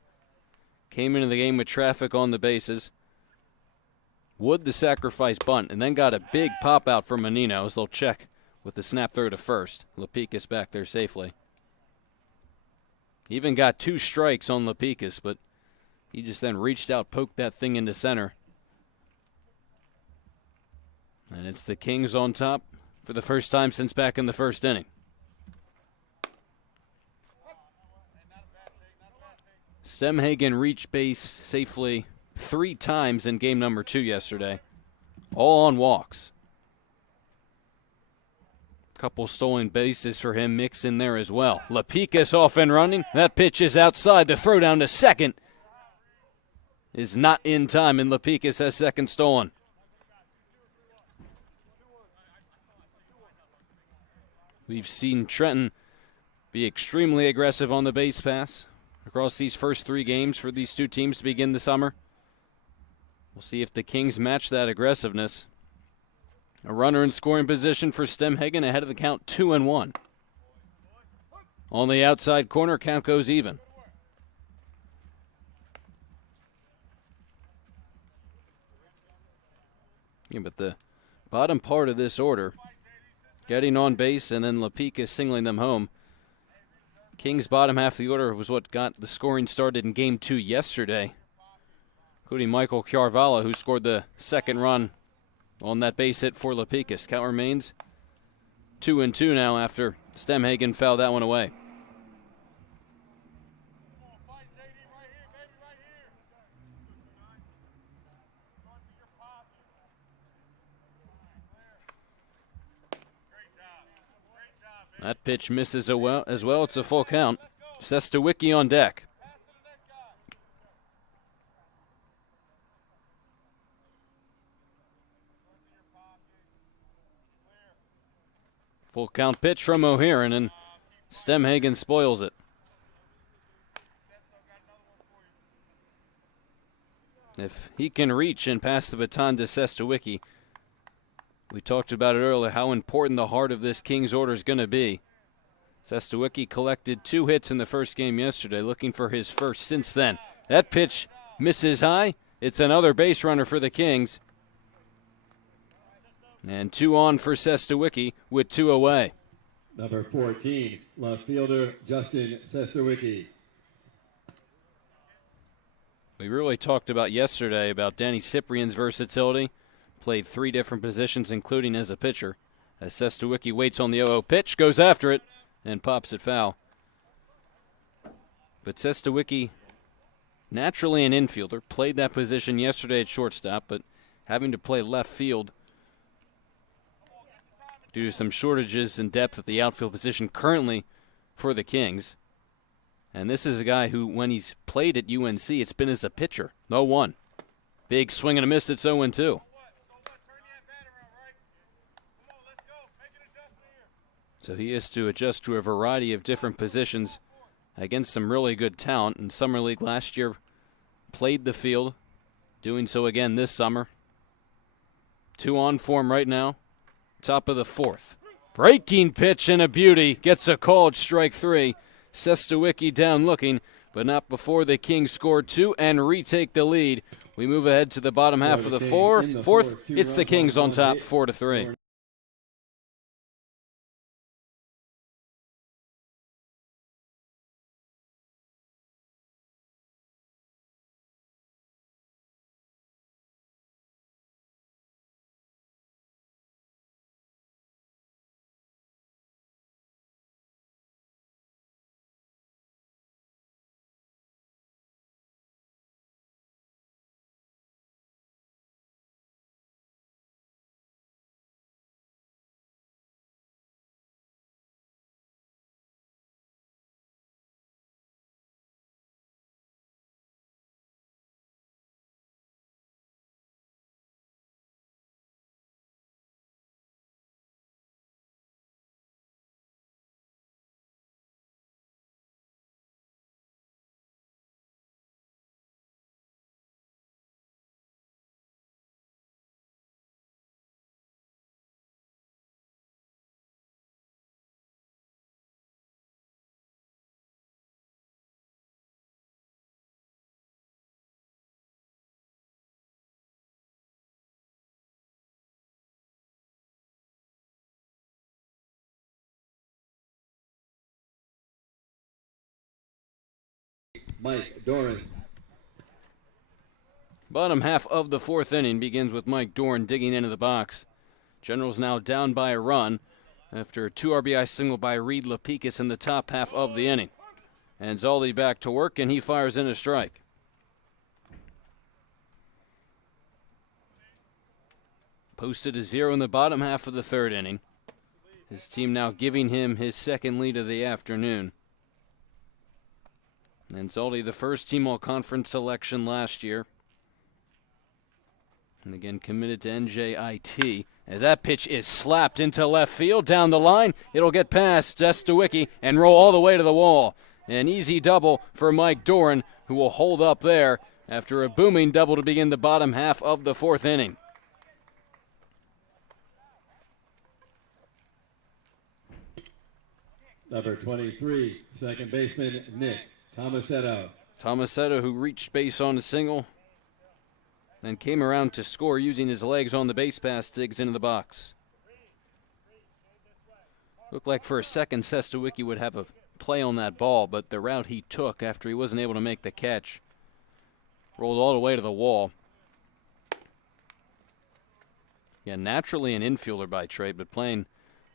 Came into the game with traffic on the bases. Wood the sacrifice bunt, and then got a big pop out from Menino as they'll check with the snap throw to first. Lepikis back there safely. Even got 2 strikes on Lepikis, but he just then reached out, poked that thing into center. And it's the Kings on top for the first time since back in the 1st inning. Stemhagen reached base safely 3 times in game number 2 yesterday. all on walks. Couple stolen bases for him mixed in there as well. Lapicus off and running. That pitch is outside. The throw down to second is not in time, and Lapicus has second stolen. We've seen Trenton be extremely aggressive on the base pass across these first 3 games for these two teams to begin the summer. We'll see if the Kings match that aggressiveness. A runner in scoring position for Stemhagen ahead of the count 2-1. On the outside corner, count goes even. Yeah, but the bottom part of this order, getting on base and then Lapicus singling them home. Kings' bottom half of the order was what got the scoring started in Game 2 yesterday, including Michael Chiarvala, who scored the second run on that base hit for Lapicus. Count remains 2-2 now after Stemhagen fouled that one away. That pitch misses as well. It's a full count. Sestawicki on deck. Full count pitch from O'Hearn, and Stemhagen spoils it. If he can reach and pass the baton to Sestawicki, we talked about it earlier, how important the heart of this Kings order is going to be. Sestawicki collected 2 hits in the first game yesterday, looking for his first since then. That pitch misses high. It's another base runner for the Kings. And 2 on for Sestawicki with 2 away. Number 14, left fielder Justin Sestawicki. We really talked about yesterday about Danny Cyprian's versatility. Played 3 different positions, including as a pitcher. As Sestawicki waits on the 0-0 pitch, goes after it, and pops it foul. But Sestawicki, naturally an infielder, played that position yesterday at shortstop, but having to play left field due to some shortages in depth at the outfield position currently for the Kings. And this is a guy who, when he's played at UNC, it's been as a pitcher. 0-1. Big swing and a miss. It's 0-2. So he has to adjust to a variety of different positions against some really good talent. In Summer League last year, played the field, doing so again this summer. 2 on for him right now. Top of the 4th. Breaking pitch and a beauty. Gets a called strike 3. Sestawicki down looking, but not before the Kings score 2 and retake the lead. We move ahead to the bottom half of the 4th. It's the Kings on top 4-3. Mike Doran. Bottom half of the 4th inning begins with Mike Doran digging into the box. Generals now down by a run after a 2 RBI single by Reed Lapicus in the top half of the inning. And Zolli back to work, and he fires in a strike. posted a 0 in the bottom half of the third inning. His team now giving him his second lead of the afternoon. And Zaldi, the first team all-conference selection last year. And again, committed to NJIT. As that pitch is slapped into left field down the line, it'll get past Stewicki and roll all the way to the wall. An easy double for Mike Doran, who will hold up there after a booming double to begin the bottom half of the fourth inning. Number 23, second baseman Nick Tomasetto. Tomasetto, who reached base on a single, then came around to score using his legs on the base pass, digs into the box. Looked like for a second Stewicki would have a play on that ball, but the route he took after he wasn't able to make the catch rolled all the way to the wall. Yeah, naturally an infielder by trade, but playing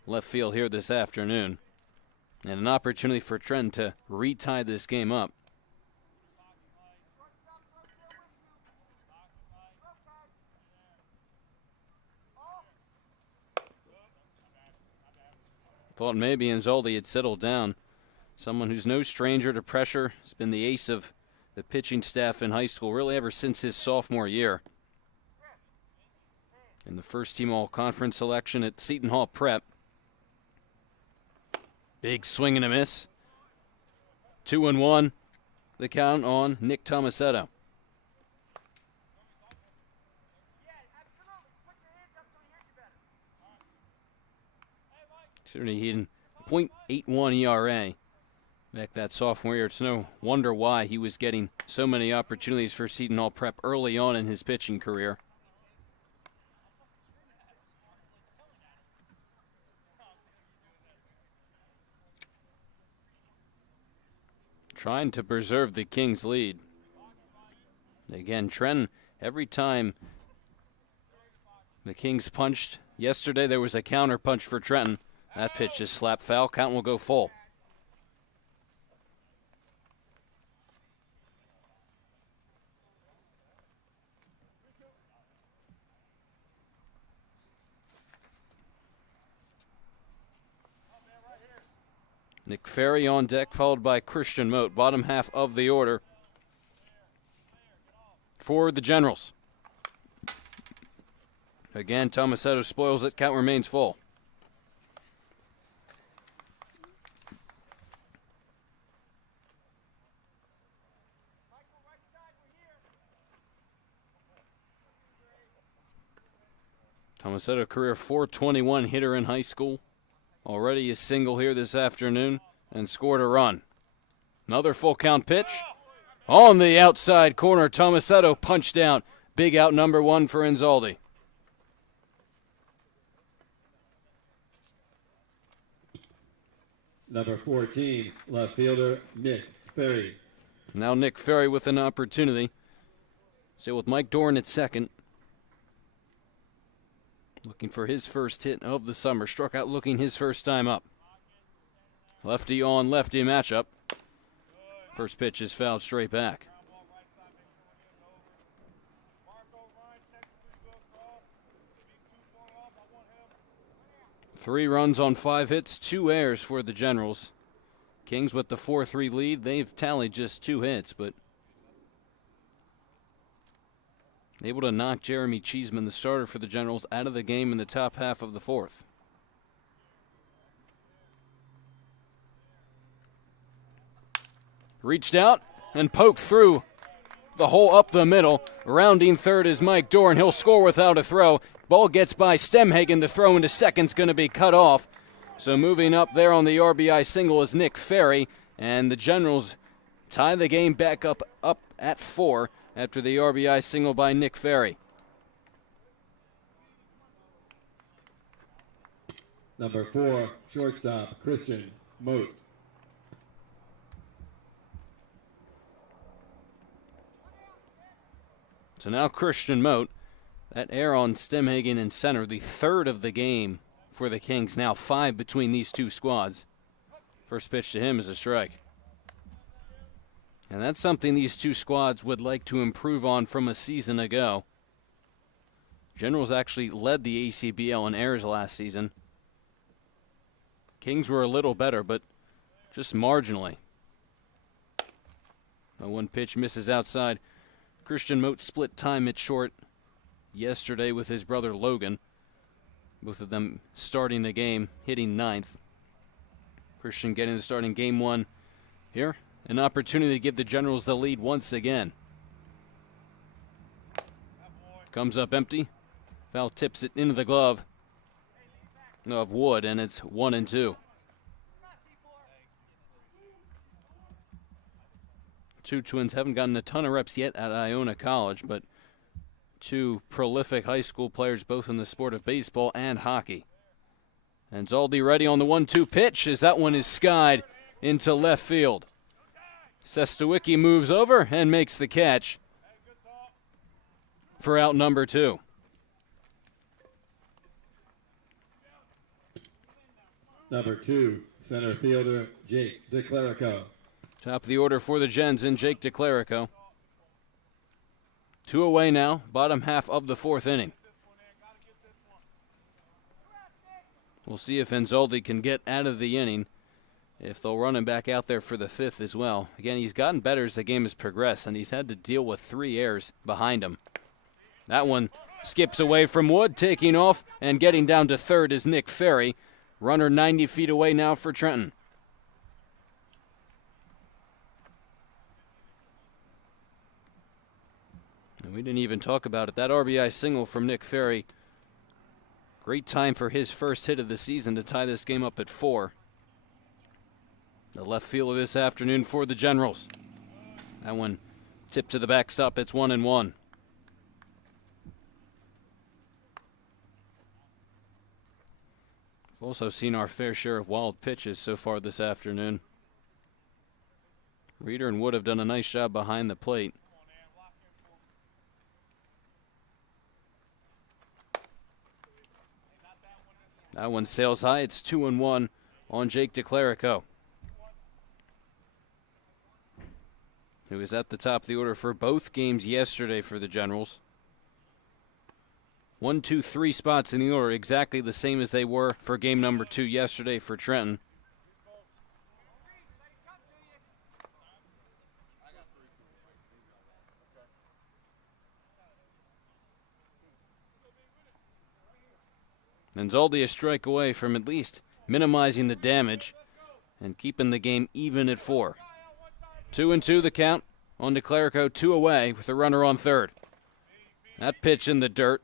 left field here this afternoon. And an opportunity for Trenton to retie this game up. Thought maybe Anzaldi had settled down. Someone who's no stranger to pressure. Has been the ace of the pitching staff in high school really ever since his sophomore year. In the first team all-conference selection at Seton Hall Prep. Big swing and a miss. 2-1. The count on Nick Tomasetto. Certainly he had .81 ERA back that sophomore year. It's no wonder why he was getting so many opportunities for Seton Hall Prep early on in his pitching career. Trying to preserve the Kings' lead. Again, Trenton, every time the Kings punched yesterday, there was a counter punch for Trenton. That pitch just slapped foul. Count will go full. Nick Ferry on deck, followed by Christian Moat. Bottom half of the order for the Generals. Again, Tomasetto spoils it. Count remains full. Tomasetto, career .421 hitter in high school. Already a single here this afternoon and scored a run. Another full count pitch. On the outside corner, Tomasetto punched out. Big out number one for Anzaldi. Number 14, left fielder Nick Ferry. Now Nick Ferry with an opportunity. Still with Mike Doran at second. Looking for his first hit of the summer. Struck out looking his first time up. Lefty on lefty matchup. First pitch is fouled straight back. Three runs on 5 hits, 2 errors for the Generals. Kings with the 4-3 lead. They've tallied just 2 hits, but able to knock Jeremy Cheeseman, the starter for the Generals, out of the game in the top half of the fourth. Reached out and poked through the hole up the middle. Rounding third is Mike Doran. He'll score without a throw. Ball gets by Stemhagen. The throw into second's going to be cut off. So moving up there on the RBI single is Nick Ferry. And the Generals tie the game back up at 4. After the RBI single by Nick Ferry. Number 4, shortstop Christian Moat. So now Christian Moat, that error on Stemhagen in center, the third of the game for the Kings. Now 5 between these two squads. First pitch to him is a strike. And that's something these two squads would like to improve on from a season ago. Generals actually led the ACBL in errors last season. Kings were a little better, but just marginally. The one pitch misses outside. Christian Moat split time at short yesterday with his brother Logan. Both of them starting the game, hitting ninth. Christian getting the start in game one here. An opportunity to give the Generals the lead once again. Comes up empty. Foul tips it into the glove of Wood, and it's 1-2. Two twins haven't gotten a ton of reps yet at Iona College, but two prolific high school players, both in the sport of baseball and hockey. And Zaldi ready on the 1-2 pitch as that one is skied into left field. Sestowicki moves over and makes the catch for out number 2. Number 2, center fielder Jake DeClerico. Top of the order for the Gens in Jake DeClerico. 2 away now, bottom half of the 4th inning. We'll see if Anzaldi can get out of the inning, if they'll run him back out there for the 5th as well. Again, he's gotten better as the game has progressed, and he's had to deal with 3 errors behind him. That one skips away from Wood, taking off, and getting down to third is Nick Ferry. Runner 90 feet away now for Trenton. And we didn't even talk about it. That RBI single from Nick Ferry. Great time for his first hit of the season to tie this game up at 4. The left fielder this afternoon for the Generals. That one tipped to the backstop. It's 1-1. We've also seen our fair share of wild pitches so far this afternoon. Reeder and Wood have done a nice job behind the plate. That one sails high. It's 2-1 on Jake DeClerico, who was at the top of the order for both games yesterday for the Generals. 1, 2, 3 spots in the order, exactly the same as they were for game number 2 yesterday for Trenton. And Zaldi a strike away from at least minimizing the damage and keeping the game even at 4. 2-2 the count on DeClerico, 2 away with a runner on third. That pitch in the dirt.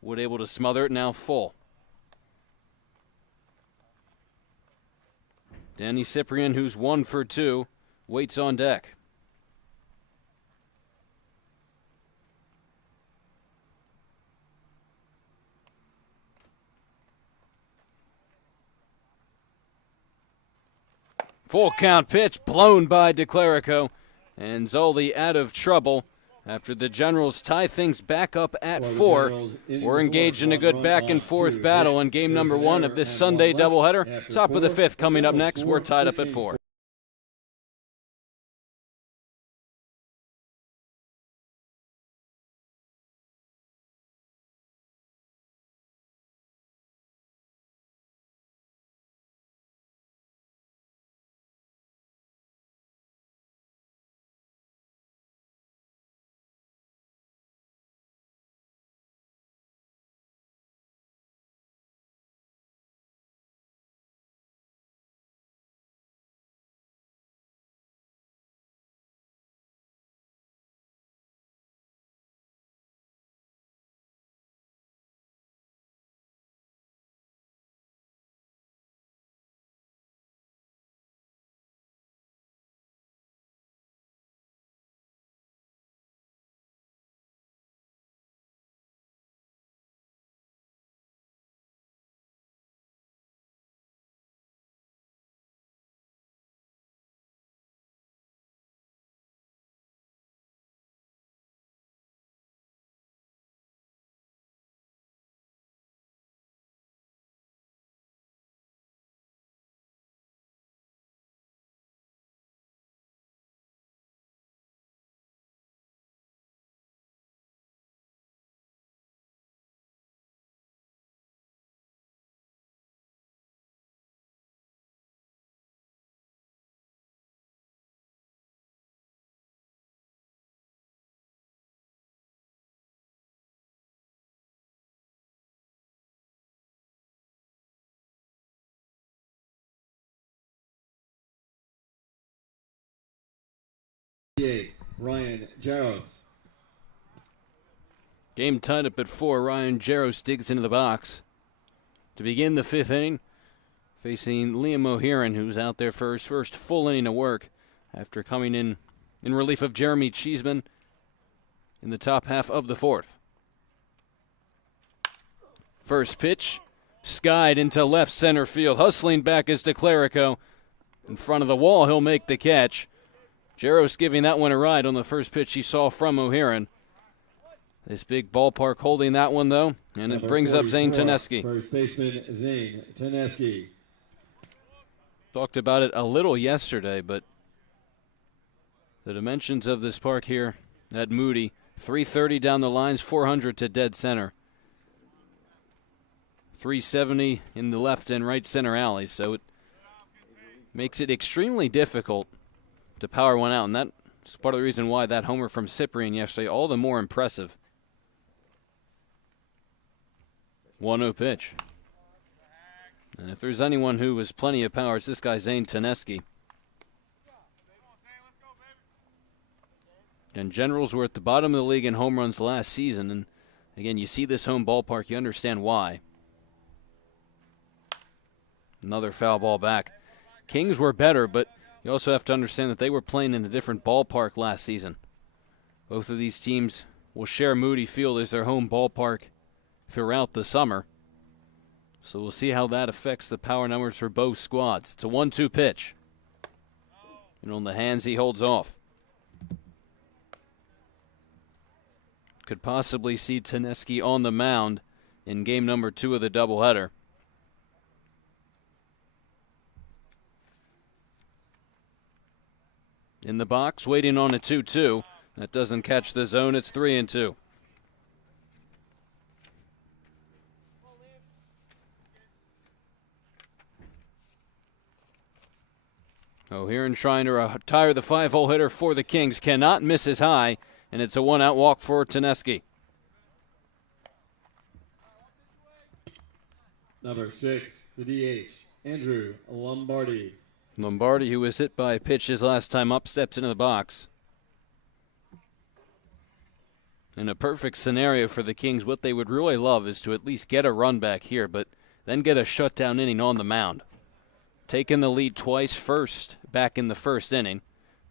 Wood able to smother it, now full. Danny Cyprian, who's 1 for 2, waits on deck. Full count pitch blown by DeClerico, and Zaldi out of trouble after the Generals tie things back up at 4. We're engaged in a good back and forth battle in game number 1 of this Sunday doubleheader. Top of the 5th coming up next. We're tied up at 4. 38, Ryan Jaros. Game tied up at 4. Ryan Jaros digs into the box to begin the 5th inning, facing Liam O'Hearn, who's out there for his first full inning of work after coming in relief of Jeremy Cheeseman in the top half of the 4th. First pitch, skied into left center field. Hustling back is DeClerico. In front of the wall, he'll make the catch. Jaros giving that one a ride on the first pitch he saw from O'Hearn. This big ballpark holding that one, though, and it brings up Zane Teneski. First baseman Zane Teneski. Talked about it a little yesterday, but the dimensions of this park here at Moody, 330 down the lines, 400 to dead center. 370 in the left and right center alleys, so it makes it extremely difficult to power one out, and that's part of the reason why that homer from Cyprian yesterday all the more impressive. 1-0 pitch. And if there's anyone who has plenty of power, it's this guy, Zane Teneski. And Generals were at the bottom of the league in home runs last season, and again, you see this home ballpark, you understand why. Another foul ball back. Kings were better, but you also have to understand that they were playing in a different ballpark last season. Both of these teams will share Moody Field as their home ballpark throughout the summer. So we'll see how that affects the power numbers for both squads. It's a 1-2 pitch. And on the hands, he holds off. Could possibly see Teneski on the mound in game number 2 of the doubleheader. In the box, waiting on a 2-2. That doesn't catch the zone. It's 3-2. O'Hearn trying to retire the 5-hole hitter for the Kings. Cannot miss his high, and it's a 1-out walk for Teneski. Number 6, the DH, Andrew Lombardi. Lombardi, who was hit by a pitch his last time up, steps into the box. In a perfect scenario for the Kings, what they would really love is to at least get a run back here, but then get a shutdown inning on the mound. Taking the lead twice, first back in the first inning.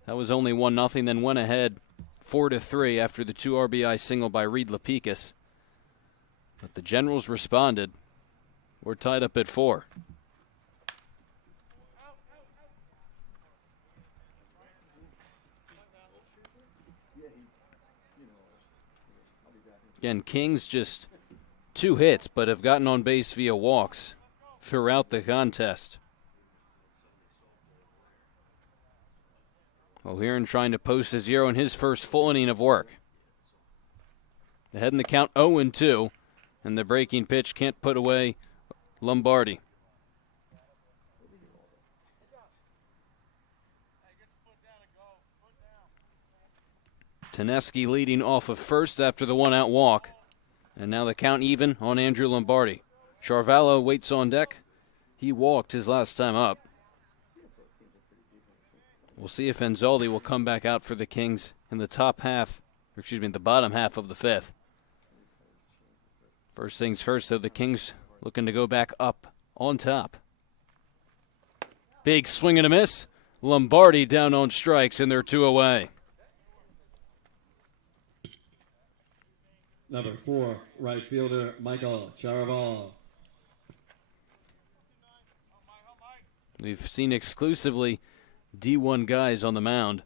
That was only 1-0, then went ahead 4-3 after the 2 RBI single by Reed Lapicus. But the Generals responded. We're tied up at 4. Again, Kings just 2 hits, but have gotten on base via walks throughout the contest. O'Hearn trying to post a 0 in his first full inning of work. Ahead in the count 0-2, and the breaking pitch can't put away Lombardi. Teneski leading off of first after the 1-out walk. And now the count even on Andrew Lombardi. Charvallo waits on deck. He walked his last time up. We'll see if Enzaldi will come back out for the Kings in the the bottom half of the 5th. First things first, though, the Kings looking to go back up on top. Big swing and a miss. Lombardi down on strikes, and they're 2 away. Number 4, right fielder Michael Charaval. We've seen exclusively D1 guys on the mound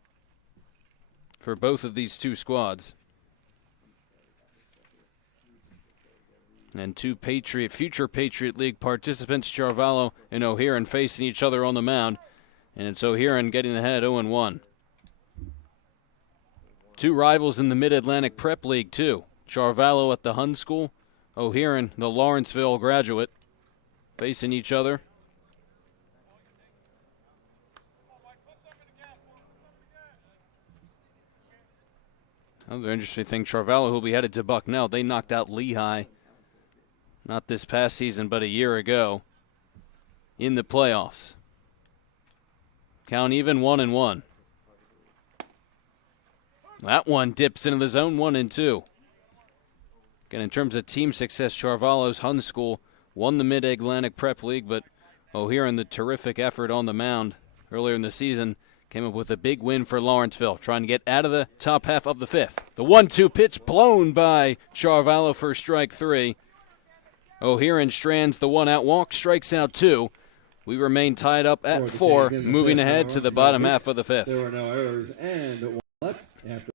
for both of these 2 squads. And 2 future Patriot League participants, Charvallo and O'Hearn, facing each other on the mound. And it's O'Hearn getting ahead 0-1. 2 rivals in the Mid-Atlantic Prep League, too. Charvallo at the Hun School, O'Hearn, the Lawrenceville graduate, facing each other. Another interesting thing, Charvallo, who'll be headed to Bucknell, they knocked out Lehigh, not this past season, but a year ago, in the playoffs. Count even 1-1. That one dips into the zone, 1-2. Again, in terms of team success, Charvalho's Hun School won the Mid-Atlantic Prep League, but O'Hearn, the terrific effort on the mound earlier in the season, came up with a big win for Lawrenceville, trying to get out of the top half of the fifth. The 1-2 pitch blown by Charvalho for strike 3. O'Hearn strands the one-out walk, strikes out 2. We remain tied up at 4, moving ahead to the bottom half of the fifth. There were no errors and one left after.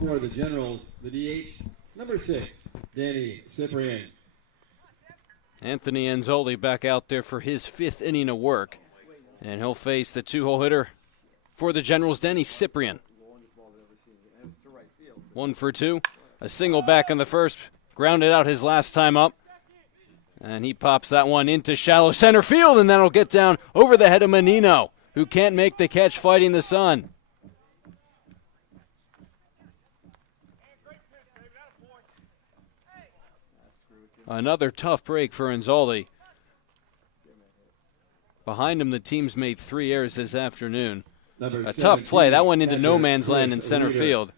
For the Generals, the DH, number 6, Danny Cyprian. Anthony Anzaldi back out there for his 5th inning of work, and he'll face the 2-hole hitter for the Generals, Danny Cyprian. 1 for 2, a single back in the first, grounded out his last time up, and he pops that one into shallow center field, and that'll get down over the head of Menino, who can't make the catch fighting the sun. Another tough break for Anzaldi. Behind him, the team's made 3 errors this afternoon. A tough play. That went into no man's land in center field.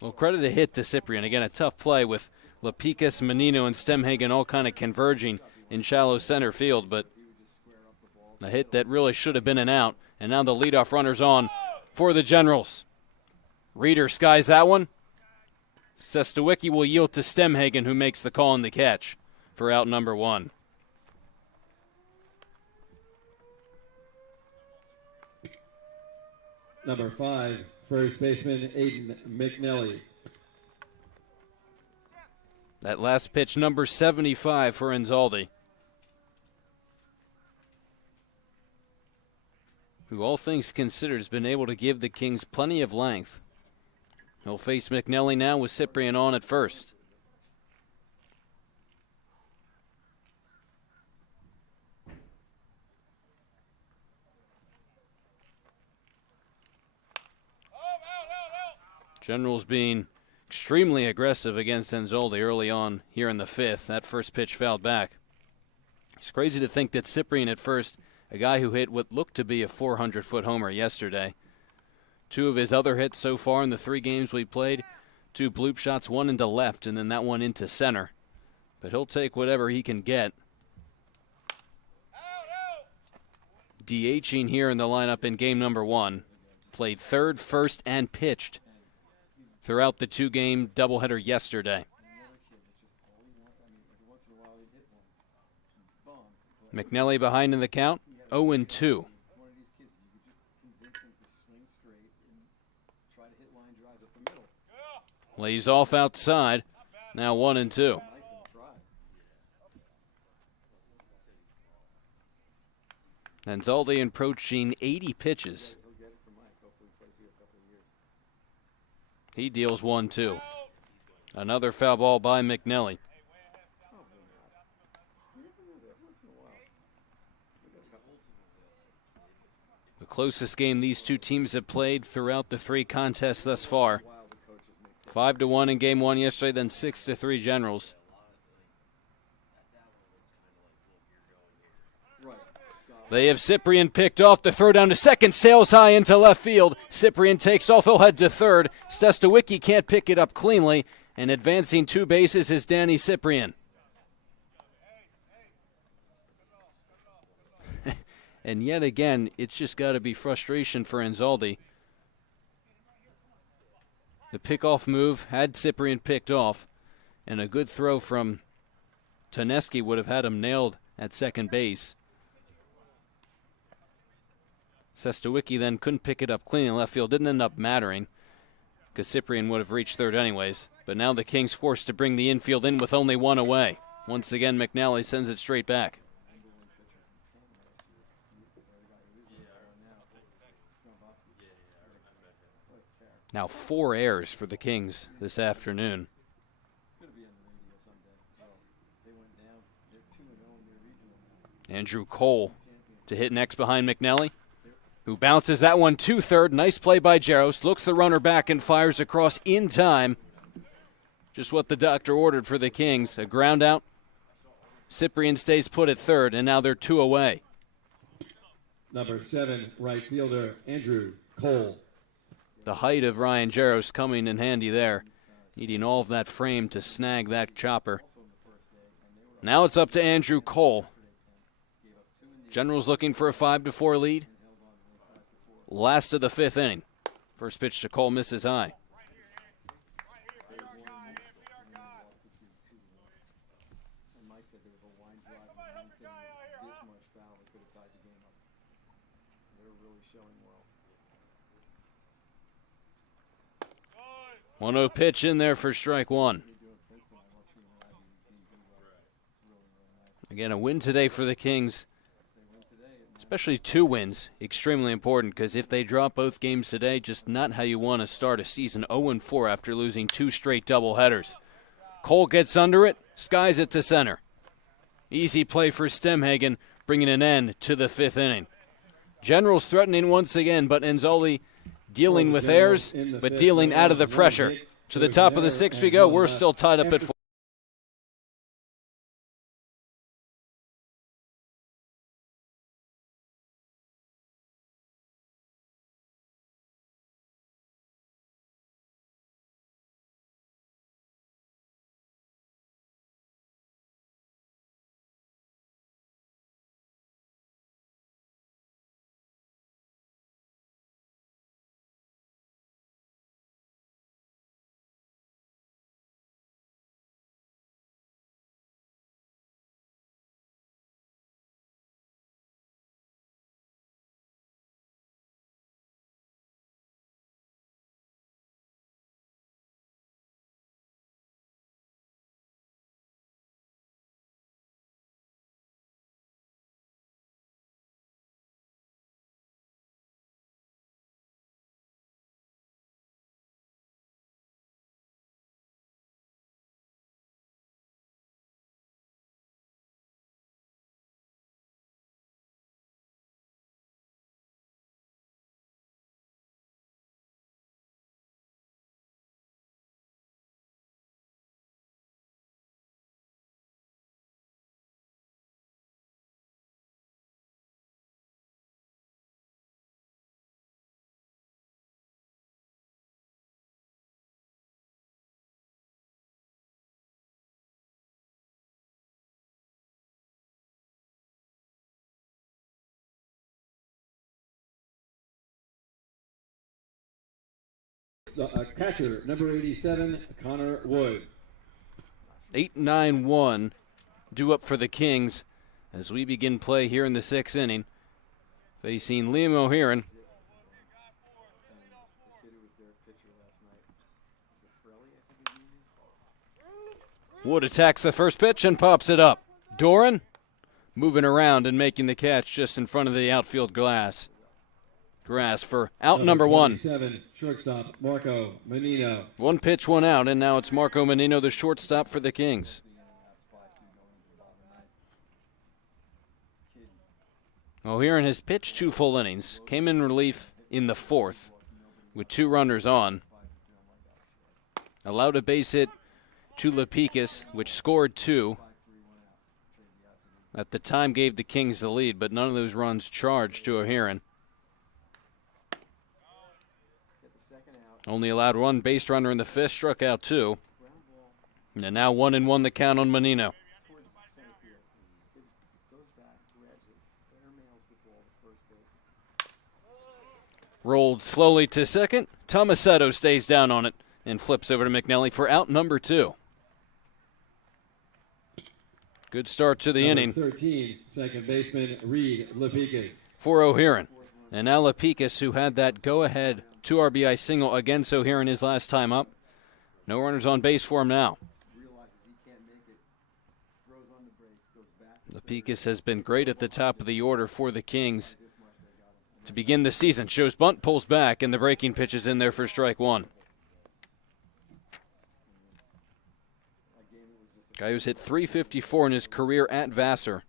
Well, credit the hit to Cyprian. Again, a tough play with Lapicus, Menino, and Stemhagen all kind of converging in shallow center field, but a hit that really should have been an out. And now the leadoff runner's on for the Generals. Reeder skies that one. Sestawicki will yield to Stemhagen, who makes the call on the catch for out number 1. Number 5, first baseman Aiden McNelly. That last pitch, number 75 for Anzaldi, who, all things considered, has been able to give the Kings plenty of length. He'll face McNelly now with Cyprian on at first. Generals being extremely aggressive against Anzaldi early on here in the 5th. That first pitch fouled back. It's crazy to think that Cyprian at first, a guy who hit what looked to be a 400-foot homer yesterday. 2 of his other hits so far in the 3 games we played, 2 bloop shots, 1 into left, and then that one into center. But he'll take whatever he can get. DHing here in the lineup in game number 1. Played third, first, and pitched throughout the 2-game doubleheader yesterday. McNelly behind in the count, 0-2. Lays off outside, now 1-2. Anzaldi approaching 80 pitches. He deals 1-2. Another foul ball by McNelly. The closest game these two teams have played throughout the 3 contests thus far. 5-1 in game 1 yesterday, then 6-3 Generals. They have Cyprian picked off. The throw down to second, sails high into left field. Cyprian takes off, he'll head to third. Sestawicki can't pick it up cleanly, and advancing 2 bases is Danny Cyprian. And yet again, it's just got to be frustration for Anzaldi. The pickoff move had Cyprian picked off, and a good throw from Toneski would have had him nailed at second base. Sestawicki then couldn't pick it up clean in left field. Didn't end up mattering because Cyprian would have reached third anyways. But now the Kings forced to bring the infield in with only 1 away. Once again, McNally sends it straight back. Now 4 errors for the Kings this afternoon. Andrew Cole to hit next behind McNally, who bounces that one to third. Nice play by Jaros. Looks the runner back and fires across in time. Just what the doctor ordered for the Kings. A ground out. Cyprian stays put at third, and now they're 2 away. Number 7, right fielder, Andrew Cole. The height of Ryan Jaros coming in handy there. Needing all of that frame to snag that chopper. Now it's up to Andrew Cole. Generals looking for a 5-4 lead. Last of the 5th inning. First pitch to Cole misses high. One 1-0 pitch in there for strike 1. Again, a win today for the Kings. Especially 2 wins, extremely important, because if they drop both games today, just not how you want to start a season. 0-4 after losing 2 straight doubleheaders. Cole gets under it, skies it to center. Easy play for Stemhagen, bringing an end to the 5th inning. Generals threatening once again, but Anzaldi dealing with errors, but dealing out of the pressure. To the top of the 6th we go. We're still tied up at 4. Catcher, number 87, Connor Wood. 8-9-1 due up for the Kings as we begin play here in the 6th inning. Facing Liam O'Hearn. Wood attacks the first pitch and pops it up. Doran moving around and making the catch just in front of the outfield glass. grass for out number 1. 27, shortstop Marco Menino. 1 pitch, 1 out, and now it's Marco Menino, the shortstop for the Kings. O'Hearn has pitched 2 full innings, came in relief in the 4th with 2 runners on. Allowed a base hit to Lapikis, which scored 2. At the time gave the Kings the lead, but none of those runs charged to O'Hearn. Only allowed 1 base runner in the 5th, struck out 2. And now 1-1 the count on Menino. Rolled slowly to second. Tomasetto stays down on it and flips over to McNally for out number 2. Good start to the inning 13, second baseman Reed Lapikis. for O'Hearn. And now Lapikis, who had that go-ahead 2 RBI single against O'Hearn his last time up. No runners on base for him now. Lapikis has been great at the top of the order for the Kings to begin the season. Shows bunt, pulls back, and the breaking pitch is in there for strike 1. Guy who's hit .354 in his career at Vassar.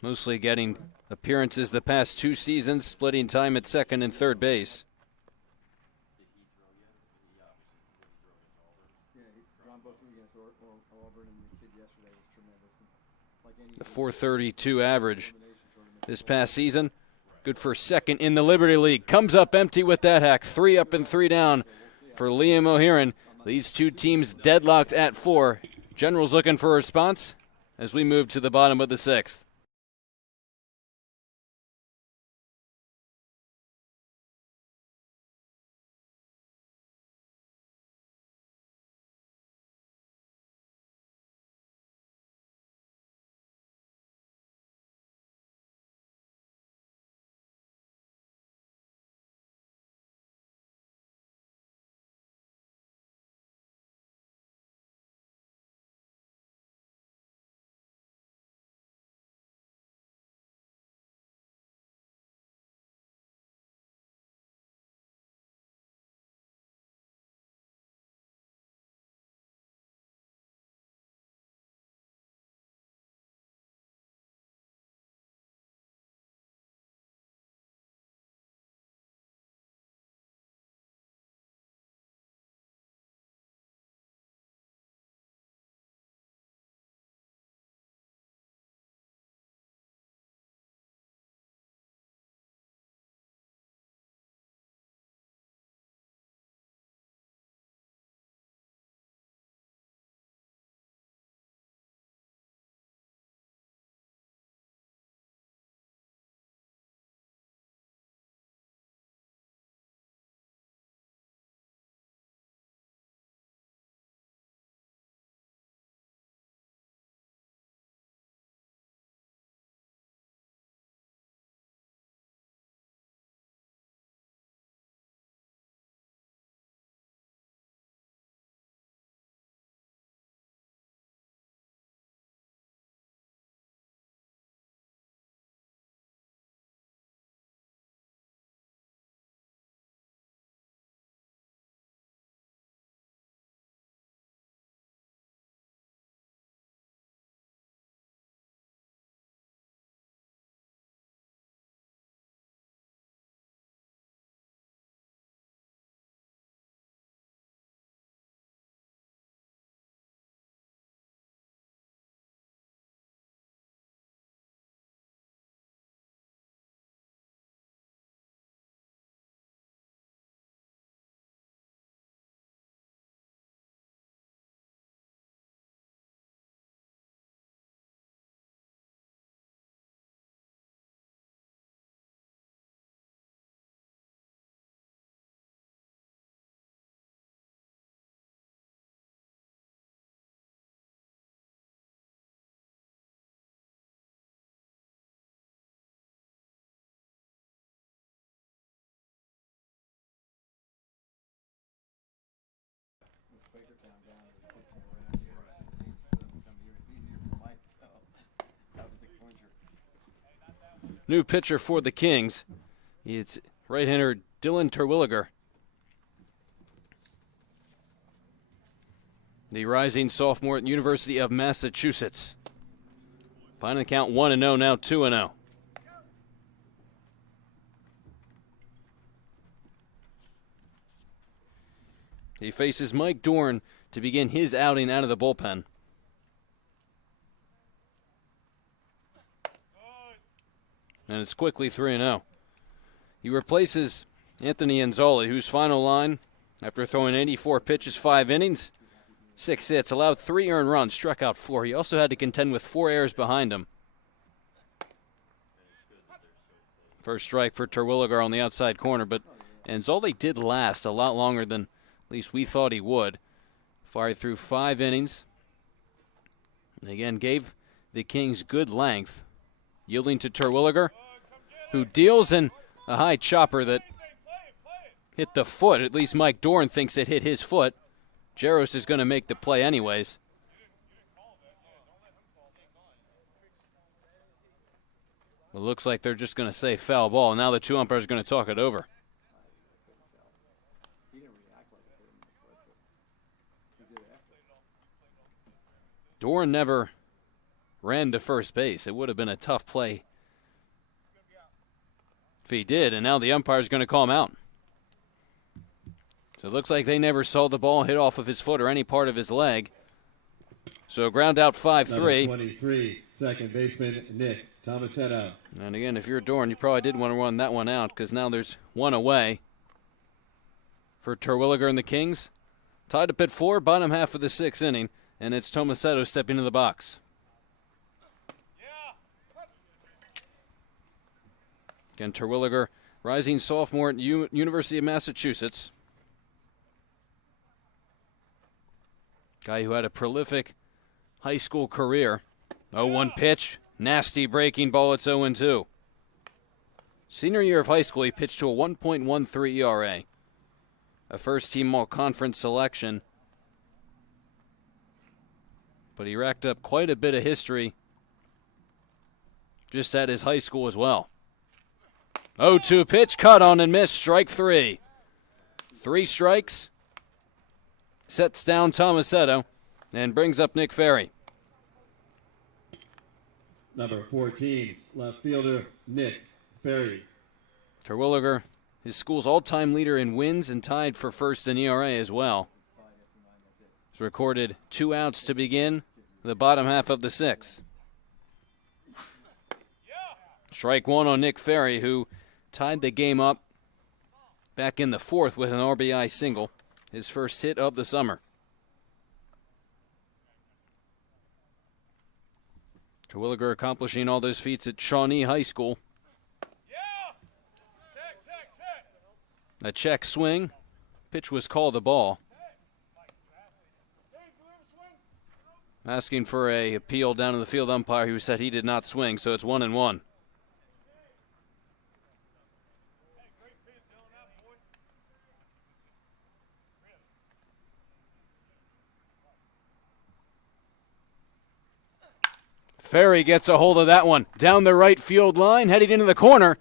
Mostly getting appearances the past 2 seasons, splitting time at second and third base. The .432 average this past season. Good for second in the Liberty League. Comes up empty with that hack. 3 up and 3 down for Liam O'Hearn. These 2 teams deadlocked at 4. Generals looking for a response as we move to the bottom of the 6th. new pitcher for the Kings. It's right-hander Dylan Terwilliger. The rising sophomore at the University of Massachusetts. Final count 1-0, now 2-0. He faces Mike Dorn to begin his outing out of the bullpen. And it's quickly 3-0. He replaces Anthony Anzali, whose final line, after throwing 84 pitches, 5 innings, 6 hits, allowed 3 earned runs, struck out 4. He also had to contend with 4 errors behind him. First strike for Terwilliger on the outside corner, but Anzali did last a lot longer than at least we thought he would. Fired through 5 innings. And again, gave the Kings good length, yielding to Terwilliger, who deals in a high chopper that hit the foot. At least Mike Dorn thinks it hit his foot. Jaros is going to make the play anyways. It looks like they're just going to say foul ball. Now the 2 umpires are going to talk it over. Dorn never ran to first base. It would have been a tough play if he did, and now the umpire's going to call him out. So it looks like they never saw the ball hit off of his foot or any part of his leg. So ground out 5-3. 23, second baseman Nick Tomasetto. And again, if you're Dorn, you probably did want to run that one out because now there's 1 away for Terwilliger and the Kings. Tied up at 4, bottom half of the 6th inning, and it's Tomasetto stepping to the box. Again, Terwilliger, rising sophomore at University of Massachusetts. Guy who had a prolific high school career. 0-1 pitch, nasty breaking ball, it's 0-2. Senior year of high school, he pitched to a 1.13 ERA. A first-team all-conference selection. But he racked up quite a bit of history just at his high school as well. 0-2 pitch, cut on and missed, strike 3. 3 strikes, sets down Tomasetto, and brings up Nick Ferry. Number 14, left fielder Nick Ferry. Terwilliger, his school's all-time leader in wins and tied for first in ERA as well. He's recorded 2 outs to begin the bottom half of the 6th. Strike 1 on Nick Ferry, who tied the game up back in the 4th with an RBI single, his first hit of the summer. Terwilliger accomplishing all those feats at Shawnee High School. A check swing. Pitch was called a ball. Asking for a appeal down to the field umpire who said he did not swing, so it's 1-1. Ferry gets a hold of that one down the right field line, heading into the corner,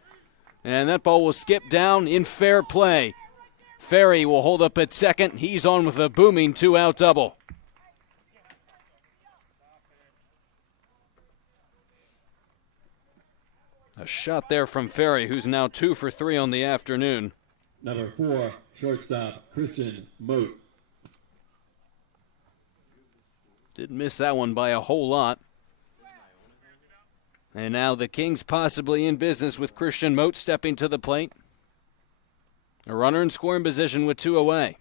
and that ball will skip down in fair play. Ferry will hold up at second. He's on with a booming 2-out double. A shot there from Ferry, who's now 2 for 3 on the afternoon. Number 4, shortstop Christian Moat. Did miss that one by a whole lot. And now the Kings possibly in business with Christian Moat stepping to the plate. A runner in scoring position with 2 away.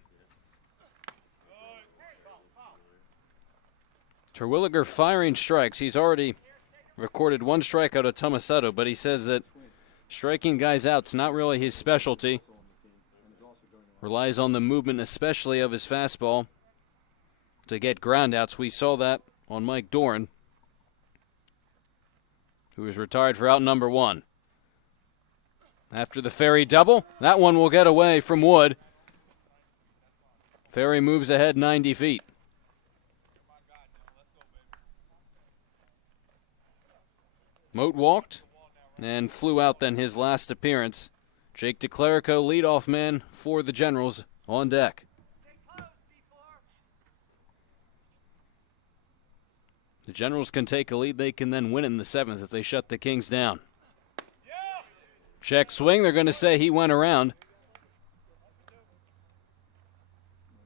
Terwilliger firing strikes. He's already recorded 1 strikeout of Tomasetto, but he says that striking guys out's not really his specialty. Relies on the movement, especially of his fastball, to get groundouts. We saw that on Mike Dorn, who was retired for out number 1. After the Ferry double, that one will get away from Wood. Ferry moves ahead 90 feet. Moat walked, and flew out then his last appearance. Jake DeClerico, leadoff man for the Generals, on deck. The Generals can take a lead. They can then win it in the 7th if they shut the Kings down. Check swing. They're going to say he went around.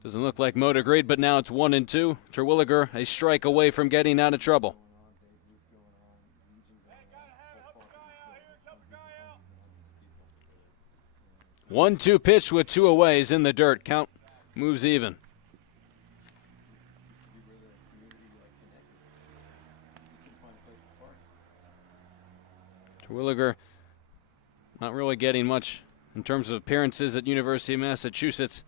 Doesn't look like Moat agreed, but now it's 1-2. Terwilliger a strike away from getting out of trouble. One-two pitch with 2 aways in the dirt. Count moves even. Terwilliger not really getting much in terms of appearances at University of Massachusetts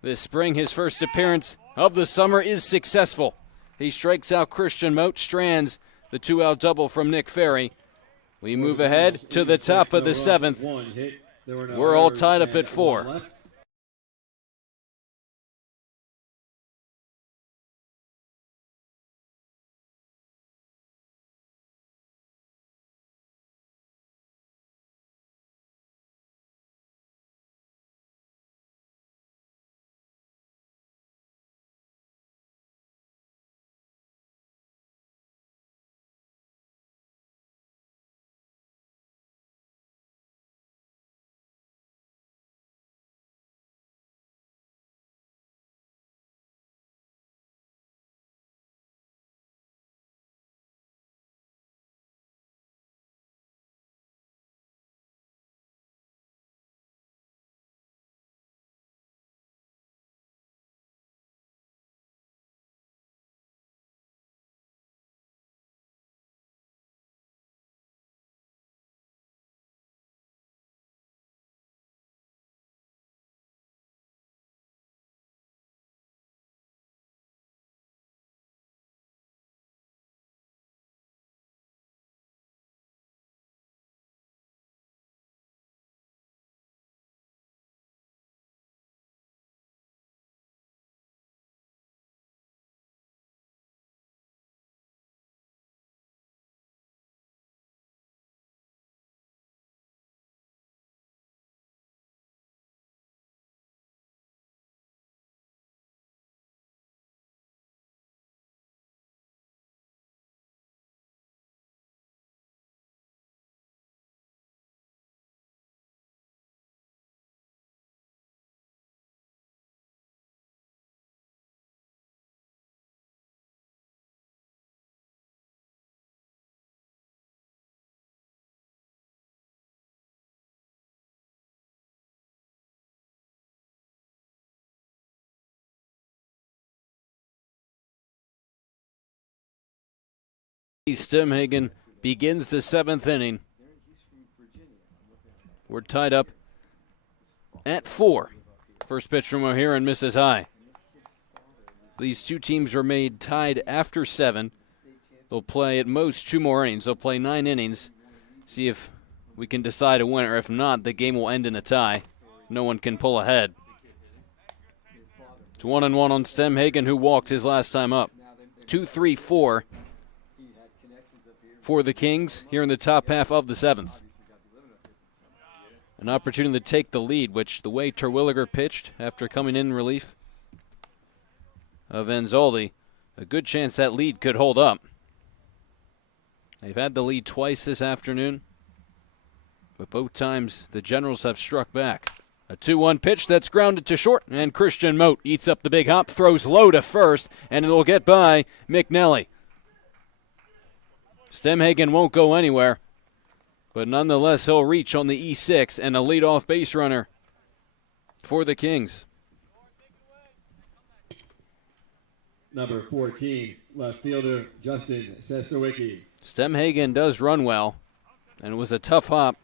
this spring. His first appearance of the summer is successful. He strikes out Christian Moat, strands the 2-out double from Nick Ferry. We move ahead to the top of the 7th. We're all tied up at 4. Stemhagen begins the 7th inning. We're tied up at 4. First pitch from O'Haron misses high. These two teams are made tied after 7. They'll play at most 2 more innings. They'll play 9 innings. See if we can decide a winner. If not, the game will end in a tie. No one can pull ahead. It's 1-1 on Stemhagen, who walked his last time up. 2-3-4 for the Kings here in the top half of the 7th. An opportunity to take the lead, which the way Terwilliger pitched after coming in relief of Enzaldi, a good chance that lead could hold up. They've had the lead twice this afternoon, but both times the Generals have struck back. A 2-1 pitch that's grounded to short, and Christian Moat eats up the big hop, throws low to first, and it'll get by McNelly. Stemhagen won't go anywhere, but nonetheless he'll reach on the E6 and a leadoff base runner for the Kings. Number 14, left fielder Justin Sestowicki. Stemhagen does run well, and it was a tough hop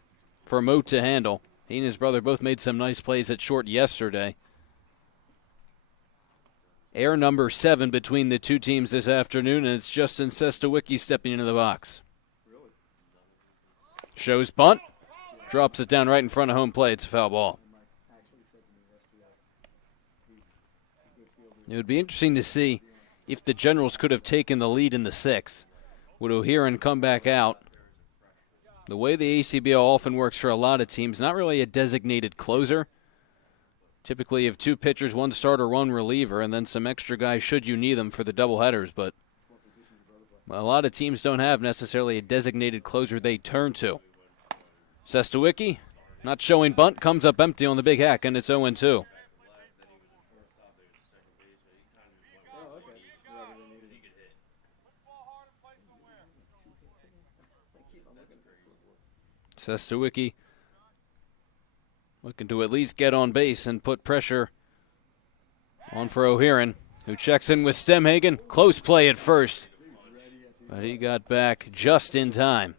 for Moat to handle. He and his brother both made some nice plays at short yesterday. Air number 7 between the two teams this afternoon, and it's Justin Sestowicki stepping into the box. Shows bunt, drops it down right in front of home plate. It's a foul ball. It would be interesting to see if the Generals could have taken the lead in the 6th. Would O'Haron come back out? The way the ACBL often works for a lot of teams, not really a designated closer. Typically, you have 2 pitchers, 1 starter, 1 reliever, and then some extra guys should you need them for the doubleheaders. But a lot of teams don't have necessarily a designated closer they turn to. Sestawicki, not showing bunt, comes up empty on the big hack, and it's 0-2. Sestawicki looking to at least get on base and put pressure on for O'Hearn, who checks in with Stemhagen. Close play at first, but he got back just in time.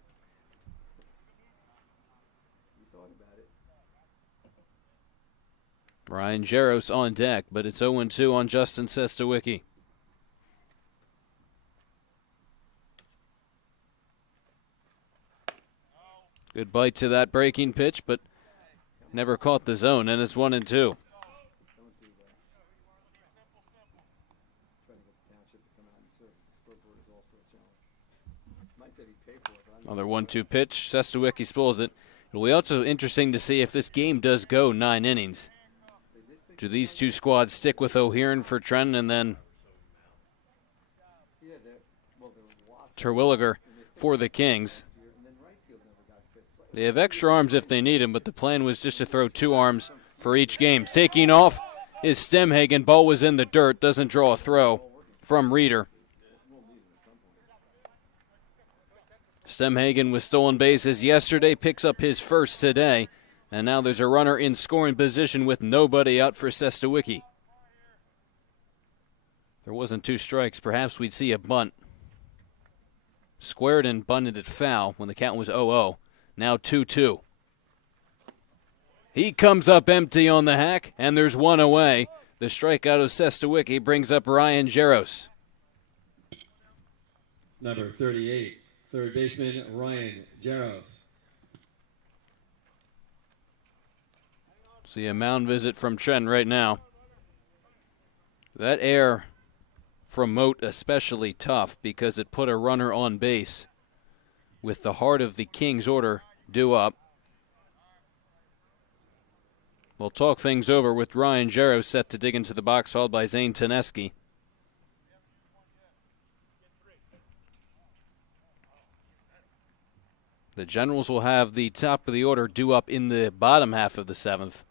Ryan Jaros on deck, but it's 0-2 on Justin Sestawicki. Good bite to that breaking pitch, but never caught the zone, and it's 1-2. Another 1-2 pitch. Sestawicki spoils it. It'll be also interesting to see if this game does go 9 innings. Do these 2 squads stick with O'Hearn for Trenton and then Terwilliger for the Kings? They have extra arms if they need them, but the plan was just to throw 2 arms for each game. Taking off is Stemhagen. Ball was in the dirt. Doesn't draw a throw from Reeder. Stemhagen with stolen bases yesterday, picks up his first today, and now there's a runner in scoring position with nobody out for Sestawicki. There wasn't 2 strikes. Perhaps we'd see a bunt. Squared and bunted it foul when the count was 0-0. Now 2-2. He comes up empty on the hack, and there's 1 away. The strikeout of Sestawicki brings up Ryan Jaros. Number 38, third baseman Ryan Jaros. See a mound visit from Trenton right now. That error from Moat especially tough because it put a runner on base with the heart of the Kings order due up. We'll talk things over with Ryan Jaros set to dig into the box, followed by Zane Taneski. The Generals will have the top of the order due up in the bottom half of the 7th.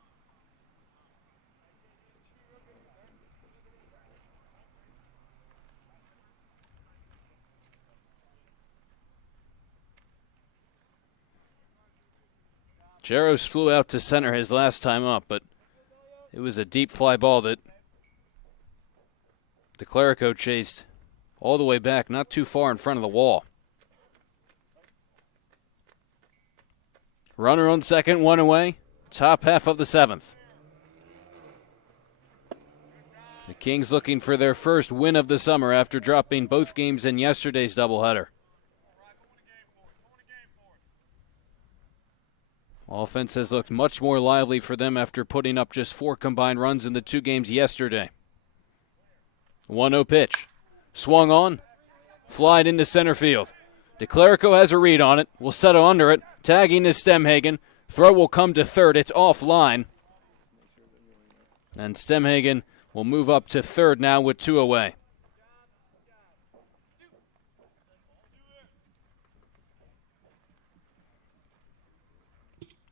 Jaros flew out to center his last time up, but it was a deep fly ball that DeClerico chased all the way back, not too far in front of the wall. Runner on second, 1 away, top half of the 7th. The Kings looking for their first win of the summer after dropping both games in yesterday's doubleheader. Offense has looked much more lively for them after putting up just 4 combined runs in the 2 games yesterday. 1-0 pitch. Swung on. Flied into center field. DeClerico has a read on it. Will settle under it. Tagging is Stemhagen. Throw will come to third. It's offline. And Stemhagen will move up to third now with 2 away.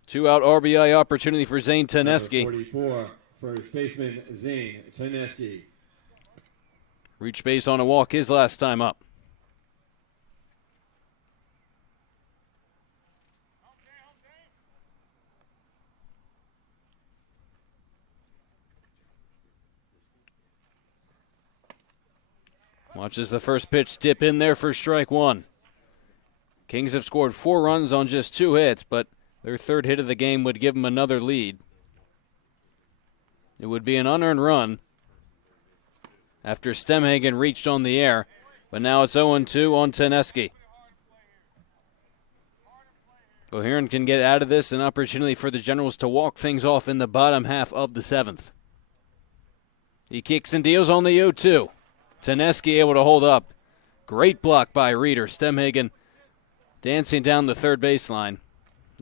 Two-out RBI opportunity for Zane Taneski. 44, first baseman Zane Taneski. Reach base on a walk his last time up. Watches the first pitch dip in there for strike 1. Kings have scored 4 runs on just 2 hits, but their third hit of the game would give them another lead. It would be an unearned run after Stemhagen reached on the air, but now it's 0-2 on Taneski. O'Hearn can get out of this, an opportunity for the Generals to walk things off in the bottom half of the 7th. He kicks and deals on the 0-2. Taneski able to hold up. Great block by Reeder. Stemhagen dancing down the third baseline.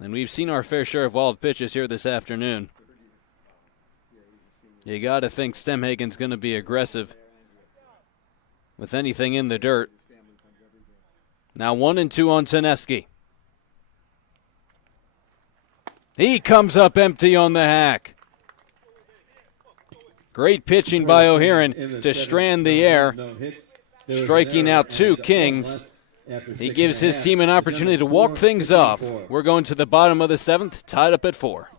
And we've seen our fair share of wild pitches here this afternoon. You got to think Stemhagen's going to be aggressive with anything in the dirt. Now 1-2 on Taneski. He comes up empty on the hack. Great pitching by O'Hearn to strand the air, striking out 2 Kings. He gives his team an opportunity to walk things off. We're going to the bottom of the 7th, tied up at 4.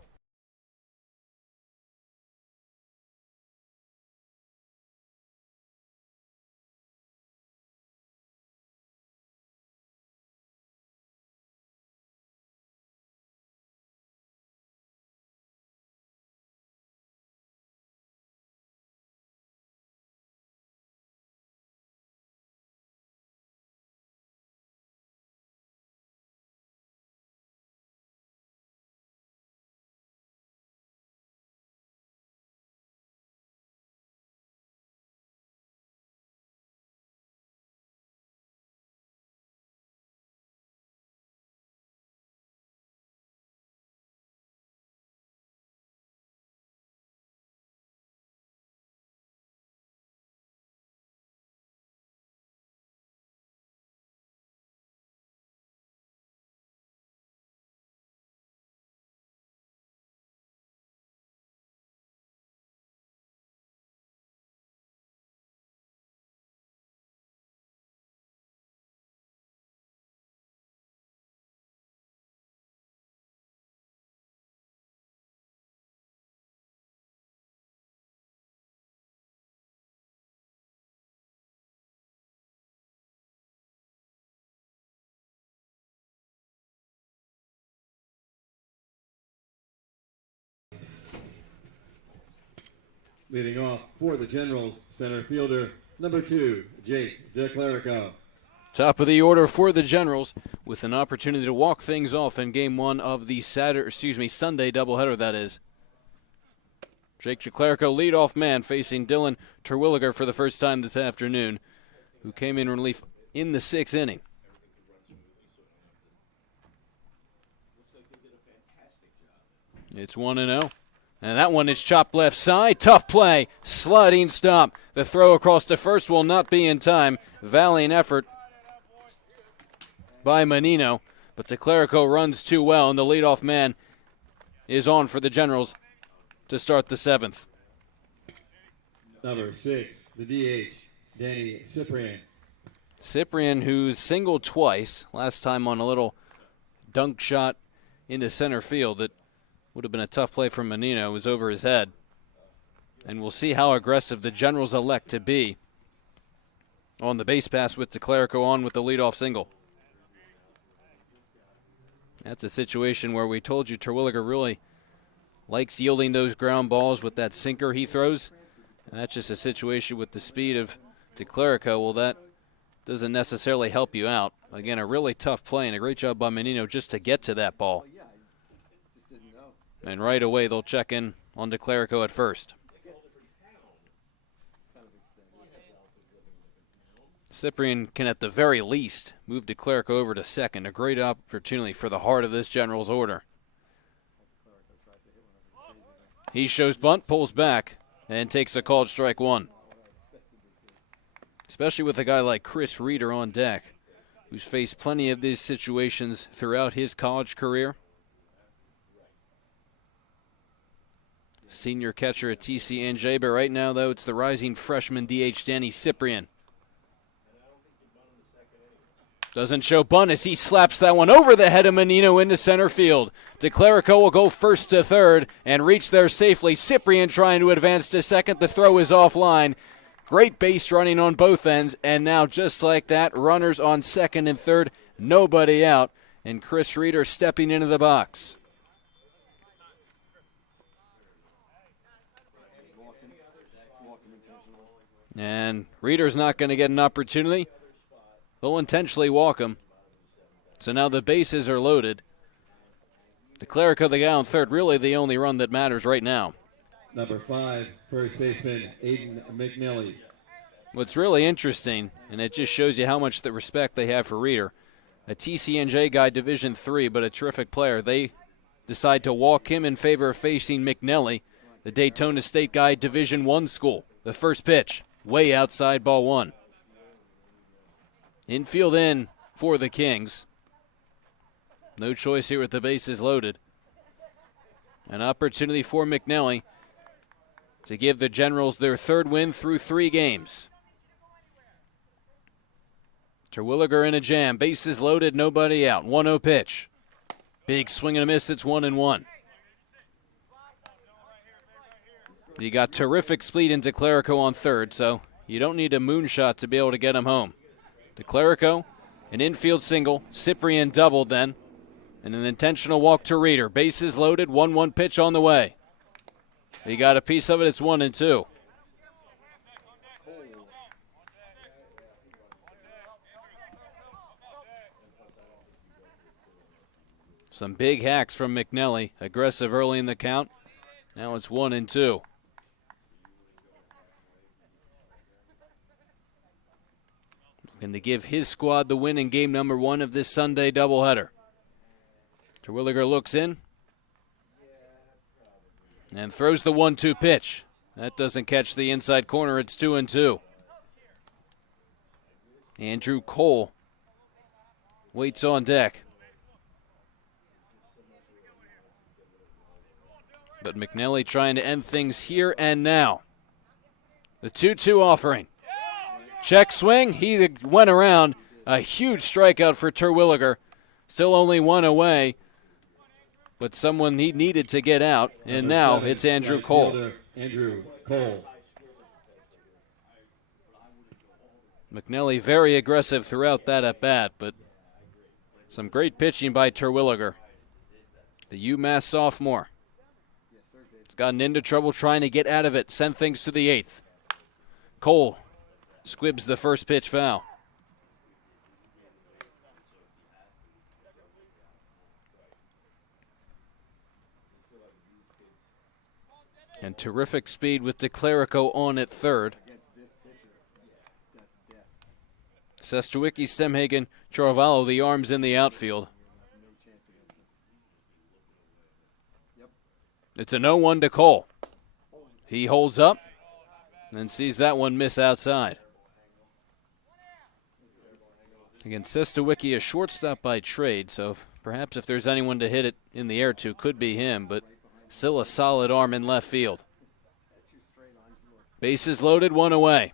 Leading off for the Generals, center fielder, number 2, Jake DeClerico. Top of the order for the Generals, with an opportunity to walk things off in Game 1 of the Sunday doubleheader, that is. Jake DeClerico, leadoff man, facing Dylan Terwilliger for the first time this afternoon, who came in relief in the 6th inning. It's 1-0. And that one is chopped left side. Tough play. Sliding stop. The throw across to first will not be in time. Valiant effort by Menino. But DeClerico runs too well, and the leadoff man is on for the Generals to start the 7th. Number 6, the DH, Danny Cyprian. Cyprian, who's singled twice, last time on a little dunk shot into center field that would have been a tough play from Menino. It was over his head. And we'll see how aggressive the Generals elect to be on the base pass with DeClerico on with the leadoff single. That's a situation where we told you Terwilliger really likes yielding those ground balls with that sinker he throws. And that's just a situation with the speed of DeClerico. Well, that doesn't necessarily help you out. Again, a really tough play and a great job by Menino just to get to that ball. And right away they'll check in on DeClerico at first. Cyprian can at the very least move DeClerico over to second. A great opportunity for the heart of this General's order. He shows bunt, pulls back, and takes a called strike 1. Especially with a guy like Chris Reeder on deck, who's faced plenty of these situations throughout his college career. Senior catcher at TCNJ, but right now, though, it's the rising freshman DH Danny Cyprian. Doesn't show bunt as he slaps that one over the head of Menino into center field. DeClerico will go first to third and reach there safely. Cyprian trying to advance to second. The throw is offline. Great base running on both ends, and now just like that, runners on second and third, nobody out, and Chris Reeder stepping into the box. And Reeder's not going to get an opportunity. They'll intentionally walk him. So now the bases are loaded. DeClerico, the guy on third, really the only run that matters right now. Number 5, first baseman Aiden McNally. What's really interesting, and it just shows you how much the respect they have for Reeder, a TCNJ guy, Division III, but a terrific player. They decide to walk him in favor of facing McNelly, the Daytona State guy, Division I school. The first pitch, way outside, ball one. Infield in for the Kings. No choice here with the bases loaded. An opportunity for McNelly to give the Generals their third win through 3 games. Terwilliger in a jam. Bases loaded, nobody out. 1-0 pitch. Big swing and a miss. It's 1-1. You got terrific speed into Clerico on third, so you don't need a moonshot to be able to get him home. To Clerico, an infield single. Cyprian doubled then. And an intentional walk to Reeder. Bases loaded, 1-1 pitch on the way. He got a piece of it, it's 1-2. Some big hacks from McNelly. Aggressive early in the count. Now it's 1-2. Looking to give his squad the win in game number 1 of this Sunday doubleheader. Terwilliger looks in and throws the 1-2 pitch. That doesn't catch the inside corner. It's 2-2. Andrew Cole waits on deck. But McNelly trying to end things here and now. The 2-2 offering. Check swing. He went around. A huge strikeout for Terwilliger. Still only 1 away. But someone he needed to get out, and now it's Andrew Cole. Andrew Cole. McNelly very aggressive throughout that at-bat, but some great pitching by Terwilliger, the UMass sophomore. He's gotten into trouble trying to get out of it, send things to the 8th. Cole squibs the first pitch foul. And terrific speed with DeClerico on at third. Sestowicki, Stemhagen, Charvallo, the arms in the outfield. It's a 0-1 to Cole. He holds up and sees that one miss outside. Again, Sestowicki, a shortstop by trade, so perhaps if there's anyone to hit it in the air to, could be him, but still a solid arm in left field. Bases loaded, 1 away.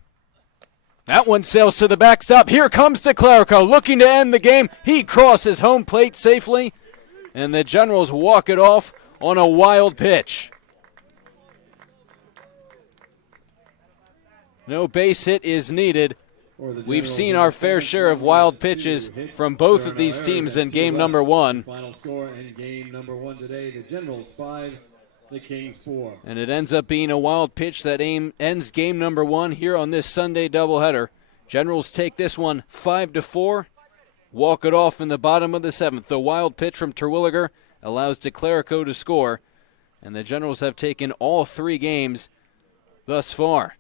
That one sails to the backstop. Here comes DeClerico looking to end the game. He crosses home plate safely, and the Generals walk it off on a wild pitch. No base hit is needed. We've seen our fair share of wild pitches from both of these teams in game number 1. Final score in game number 1 today, the Generals 5, the Kings 4. And it ends up being a wild pitch that ends game number 1 here on this Sunday doubleheader. Generals take this one 5-4, walk it off in the bottom of the 7th. The wild pitch from Terwilliger allows DeClerico to score, and the Generals have taken all 3 games thus far.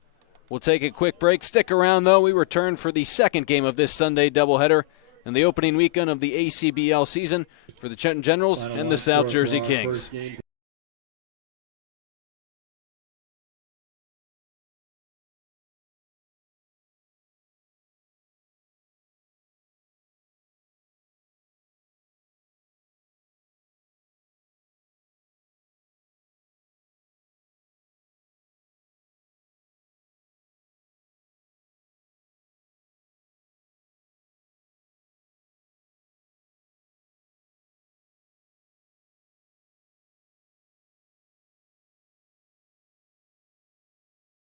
We'll take a quick break. Stick around, though. We return for the second game of this Sunday doubleheader and the opening weekend of the ACBL season for the Trenton Generals and the South Jersey Kings.